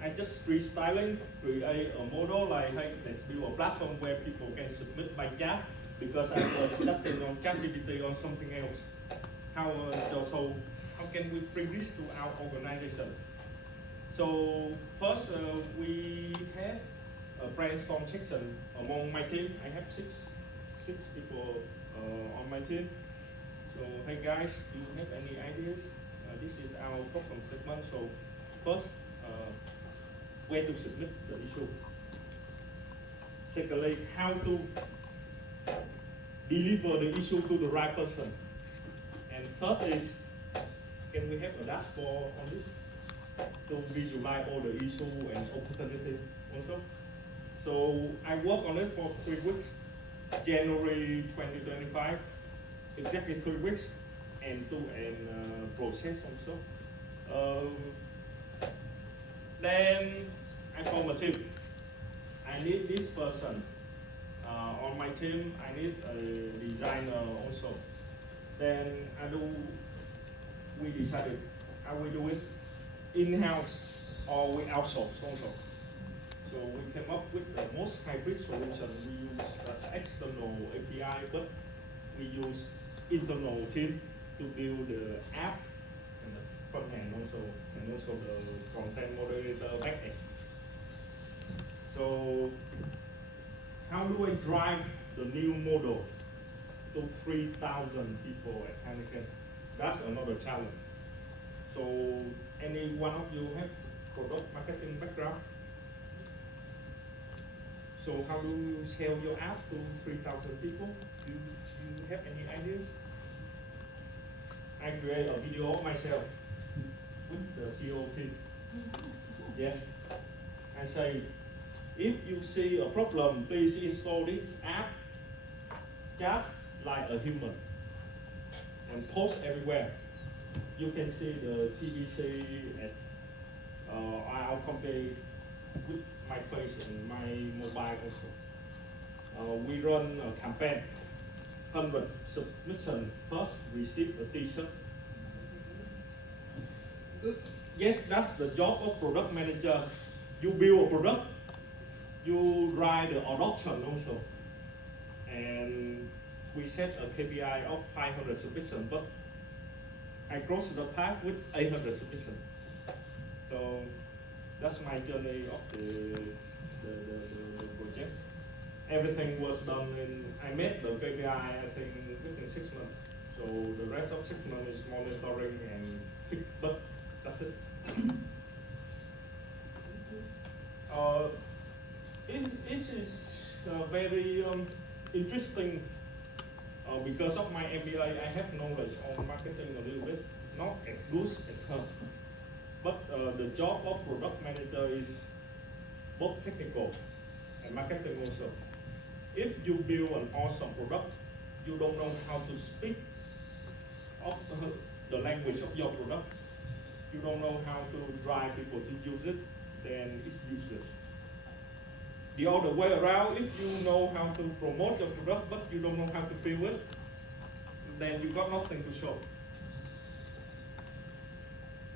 I just freestyling, create a model like, hey, let's build a platform where people can submit by chat, because I was studying on ChatGPT on something else. So how can we bring this to our organization? So first we had a brainstorm section among my team. I have six people on my team. So hey guys, do you have any ideas? This is our problem segment. So first, where to submit the issue. Secondly, how to deliver the issue to the right person. And third is, can we have a dashboard on this to visualize all the issue and opportunity also? So I worked on it for 3 weeks, January 2025, exactly 3 weeks, and do an process also. Then I form a team. I need this person on my team. I need a designer also. Then we decided how we do it in-house or we outsource also. So we came up with the most hybrid solution. We use external API, but we use internal team to build the app and the front end also, and also the content moderator back end. So how do I drive the new model to 3,000 people at Heineken? That's another challenge. So any one of you have product marketing background? So how do you sell your app to 3,000 people? Do you have any ideas? I create a video of myself with the CEO team. Yes. I say, if you see a problem, please install this app, chat like a human, and post everywhere. You can see the TBC at our company with my face and my mobile also. We run a campaign. 100 submission first receive a t-shirt. Yes, that's the job of product manager. You build a product, you drive the adoption also. And we set a KPI of 500 submissions, but I crossed the path with 800 submissions. So that's my journey of the project. Everything was done I met the KPI, I think, within 6 months. So the rest of 6 months is monitoring and fix, but that's it. It is very interesting because of my MBA. I have knowledge on marketing a little bit, not as good as her. But the job of product manager is both technical and marketing also. If you build an awesome product, you don't know how to speak of the language of your product, you don't know how to drive people to use it, then it's useless. The other way around, if you know how to promote your product but you don't know how to build it, then you got nothing to show.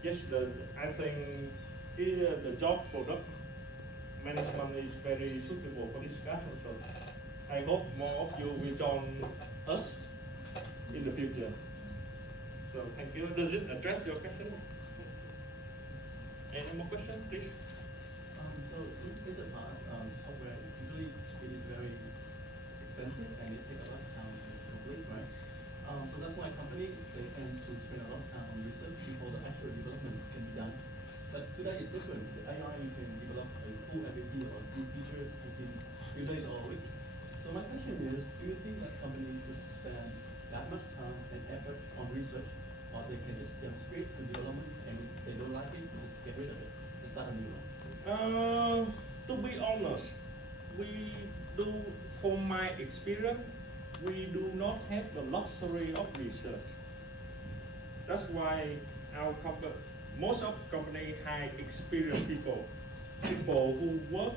Yes, I think the job product management is very suitable for this class also. I hope more of you will join us in the future. So thank you. Does it address your question? Any more questions, please? So in the past, software usually it is very expensive and it takes a lot of time to complete, right? So that's why companies they tend to spend a lot of time on research before the actual development can be done. But today is different. The AI you can develop a full MVP or a new feature within few days or a week. So my question is, do you think that companies should spend that much time and effort on research, or they can just jump straight to development and if they don't like it, just get rid of it and start a new one? To be honest, we do, from my experience, we do not have the luxury of research. That's why our company, most of company hire experienced people who work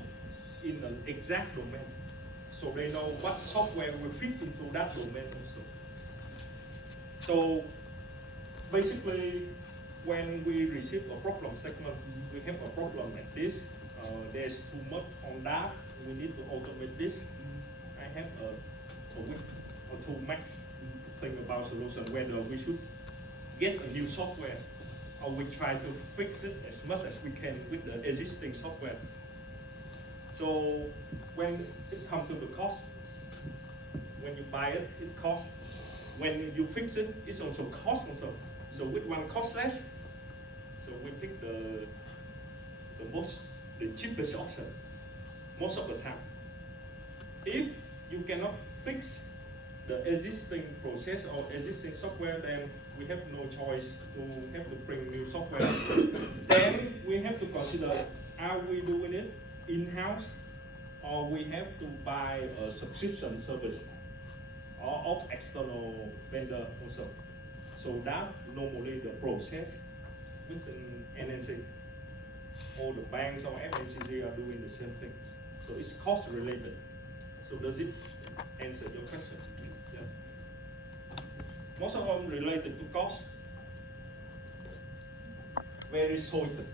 in an exact domain, so they know what software will fit into that domain also. So basically, when we receive a problem segment, we have a problem like this. There's too much on that. We need to automate this. I have a week or two max to think about solution, whether we should get a new software or we try to fix it as much as we can with the existing software. So when it comes to the cost, when you buy it, it costs. When you fix it, it's also cost also. So which one costs less? So we pick the cheapest option most of the time. If you cannot fix the existing process or existing software, then we have no choice to have to bring new software. Then we have to consider, are we doing it in-house or we have to buy a subscription service or of external vendor also. So that normally the process within NNC. All the banks or FMCG are doing the same things. So it's cost related. So does it answer your question? Yeah. Most of them related to cost. Very sorted.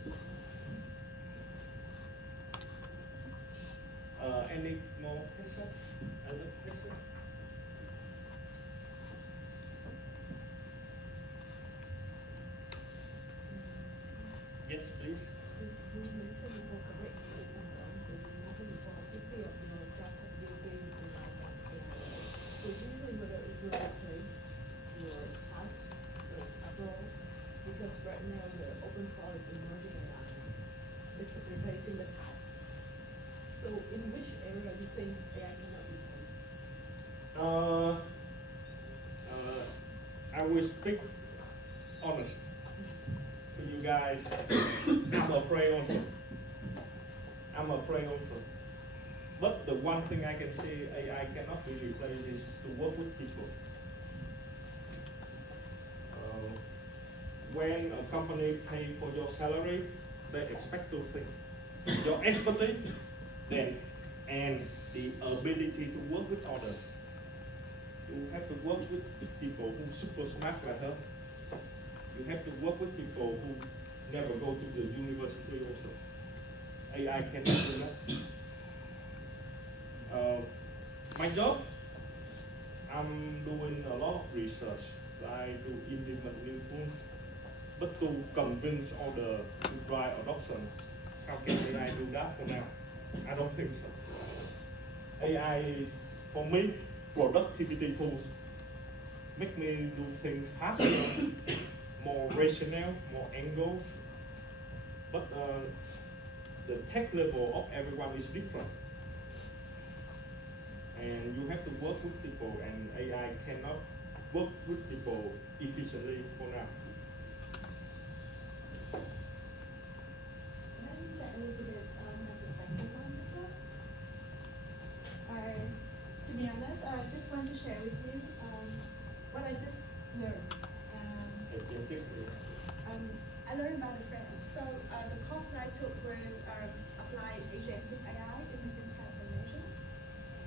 Any more questions? Other questions? Yes, please. You mentioned before, correct, you mentioned before, quickly of job capability relies on AI. So usually whether it will replace your task, your role, because right now the open cloud is emerging AI, it's replacing the task. So in which area do you think AI cannot replace? I will speak honest to you guys. I'm afraid also. But the one thing I can say AI cannot be replaced is to work with people. When a company pay for your salary, they expect two things: your expertise, then, and the ability to work with others. You have to work with people who super smart like her. You have to work with people who never go to the university also. AI cannot do that. My job, I'm doing a lot of research. I do implement new tools, but to convince others to drive adoption, how can AI do that for now? I don't think so. AI is, for me, productivity tools. Make me do things faster, more rational, more angles. But the tech level of everyone is different. And you have to work with people, and AI cannot work with people efficiently for now. about the friend. So the course that I took was applied agentic AI in business transformation.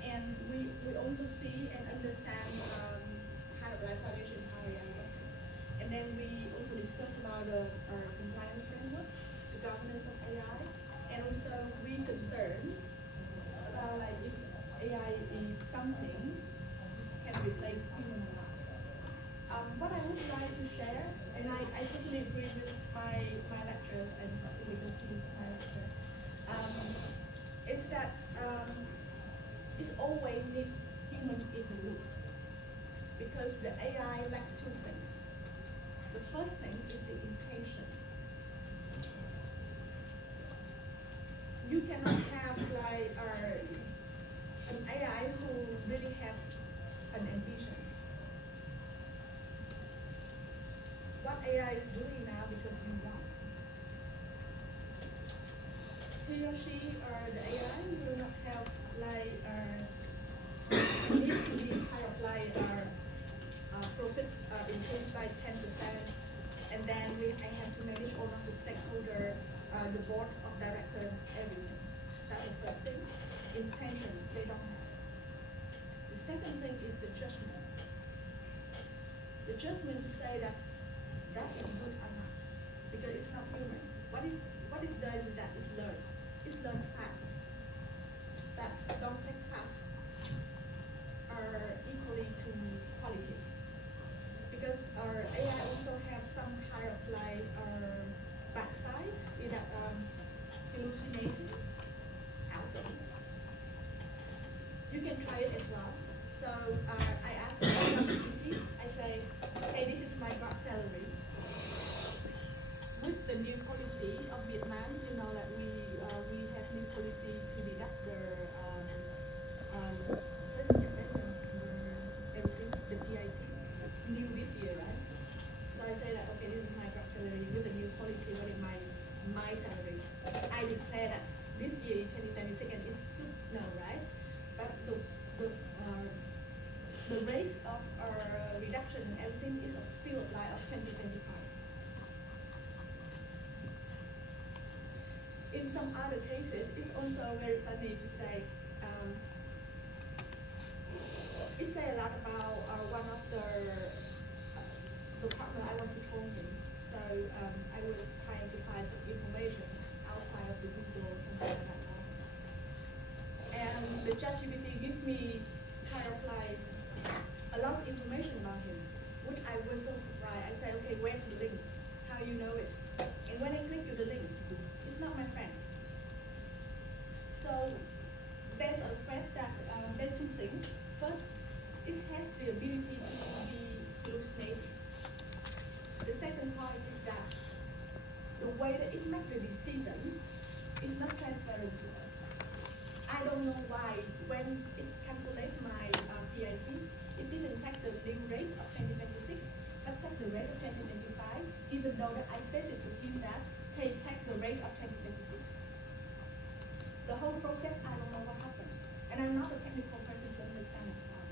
And we also see and understand kind of like foundation how AI works. And then we also discuss about our compliance framework, the governance of AI, and also we concern about like if AI is something can replace human or not. What I would like to share, and I totally agree with my lecturers and with the students my lecture, is that it's always need human in the loop. Because the AI lacks two things. The first thing is the intentions. You cannot have like an AI who really have an ambition. What AI is doing now because you want. He or she or the AI will not have like need to be kind of like profit increased by 10%, and then I have to manage all of the stakeholder, the board of directors, everything. That's the first thing. Intentions they don't have. The second thing is the judgment. The judgment to say that is good or not, because it's not human. What it does is that it's learn. It's learn fast. That don't take fast are equally to quality. Because our AI also have some kind of like bad side, is that hallucinations, outcomes. You can try it as well. So I asked ChatGPT, I say, hey, this is my gross salary. With the new policy of Vietnam, you know that we have new policy to deduct their everything, the PIT, new this year, right? So I say that okay, this is my gross salary with the new policy. What is my salary? I declare that this year in 2026 and it should know, right? But the rate of reduction and everything is still apply of 2025. In some other cases, it's also very funny to say, it say a lot about one of the partner I want to talk to. So I was trying to find some information outside of the Google or something like that. And the ChatGPT gives me kind of like a lot of information about him, which I was so surprised. I said, okay, where's the link? How you know it? And when I click to the link, it's not my friend. So there's a fact that there's two things. First, it has the ability to be hallucinated. The second part is that the way that it makes the decision is not transparent to us. I don't know why when it calculates my PIT, it didn't take the new rate of 2026, but took the rate of 2025, even though that I stated to him that take the rate of 2026. The whole process, I don't know what happened. And I'm not a technical person to understand as well.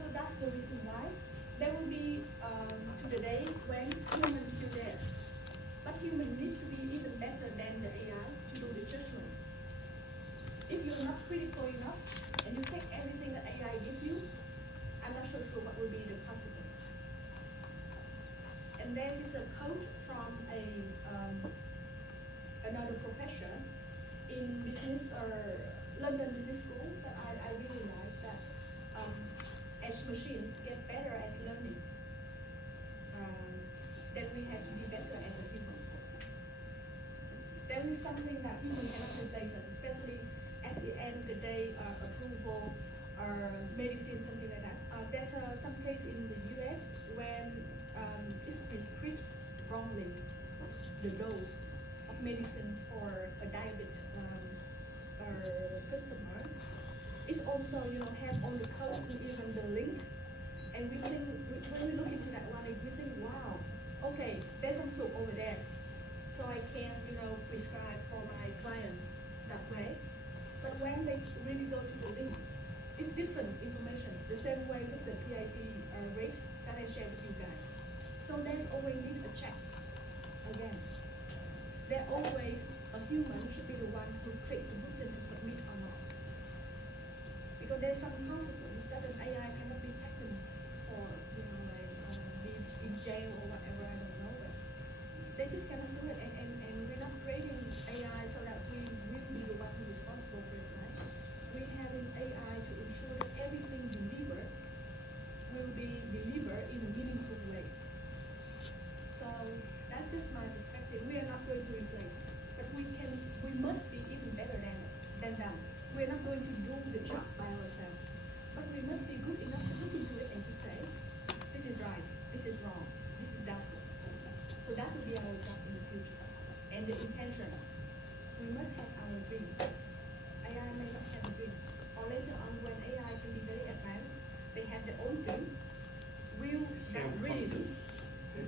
So that's the reason why there will be to the day when humans still there. But humans need to be even better than the AI to do the judgment. If you're not critical enough and you take everything that AI gives you, I'm not so sure what will be the consequence. And there is a quote from another professor in business or London Business School that I really like, that as machines get better at learning, then we have to be better as a human. There is something that human cannot replace, especially at the end of the day, approval or medicine, something like that. There's some case in the US when it's prescribed wrongly, the dose of medicine for a diabetic customer. It's also, have all the codes and even the link. And we think, when we look into that one, we think, wow, okay, there's some soup over there. So I can, prescribe for my client that way. But when they really go to the link, it's different information. The same way with the PIP rate that I shared with you guys. So there's always need a check again. there always a human should be the one who click the button to submit or not. Because there's some consequence that an AI cannot be taken for, be in jail or whatever, I don't know, but they just cannot do it. And we're not creating AI so that we will be the one who is responsible for it, right? We're having AI to ensure that everything delivered will be delivered in a meaningful way. So that's just my perspective. We are not going to replace, but we must be even better than them. We're not going to do the job by ourselves, but we must be good enough to look into it and to say, this is right, this is wrong, this is doubtful. So that will be our job in the future. And the intention, we must have our dream. AI may not have a dream. Or later on when AI can be very advanced, they have their own dream. Will that dream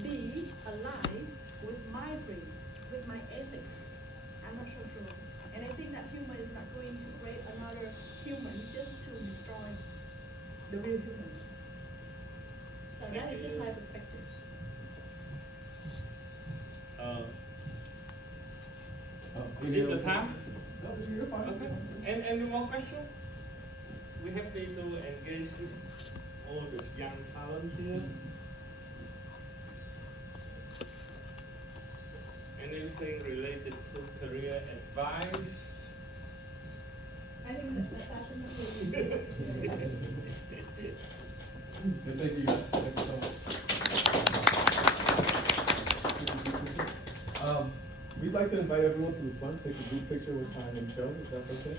be aligned with my dream, with my ethics? I'm not so sure. And I think that human is not going to create another human just to destroy the real human. So that is just my perspective. Is it the time? No, you're fine. Okay. And any more questions? We happy to engage with all this young talent here. Anything related to career advice? I think that's definitely. Thank you guys. Thank you so much. We'd like to invite everyone to the front, take a group picture with Time and Joe, if that's okay.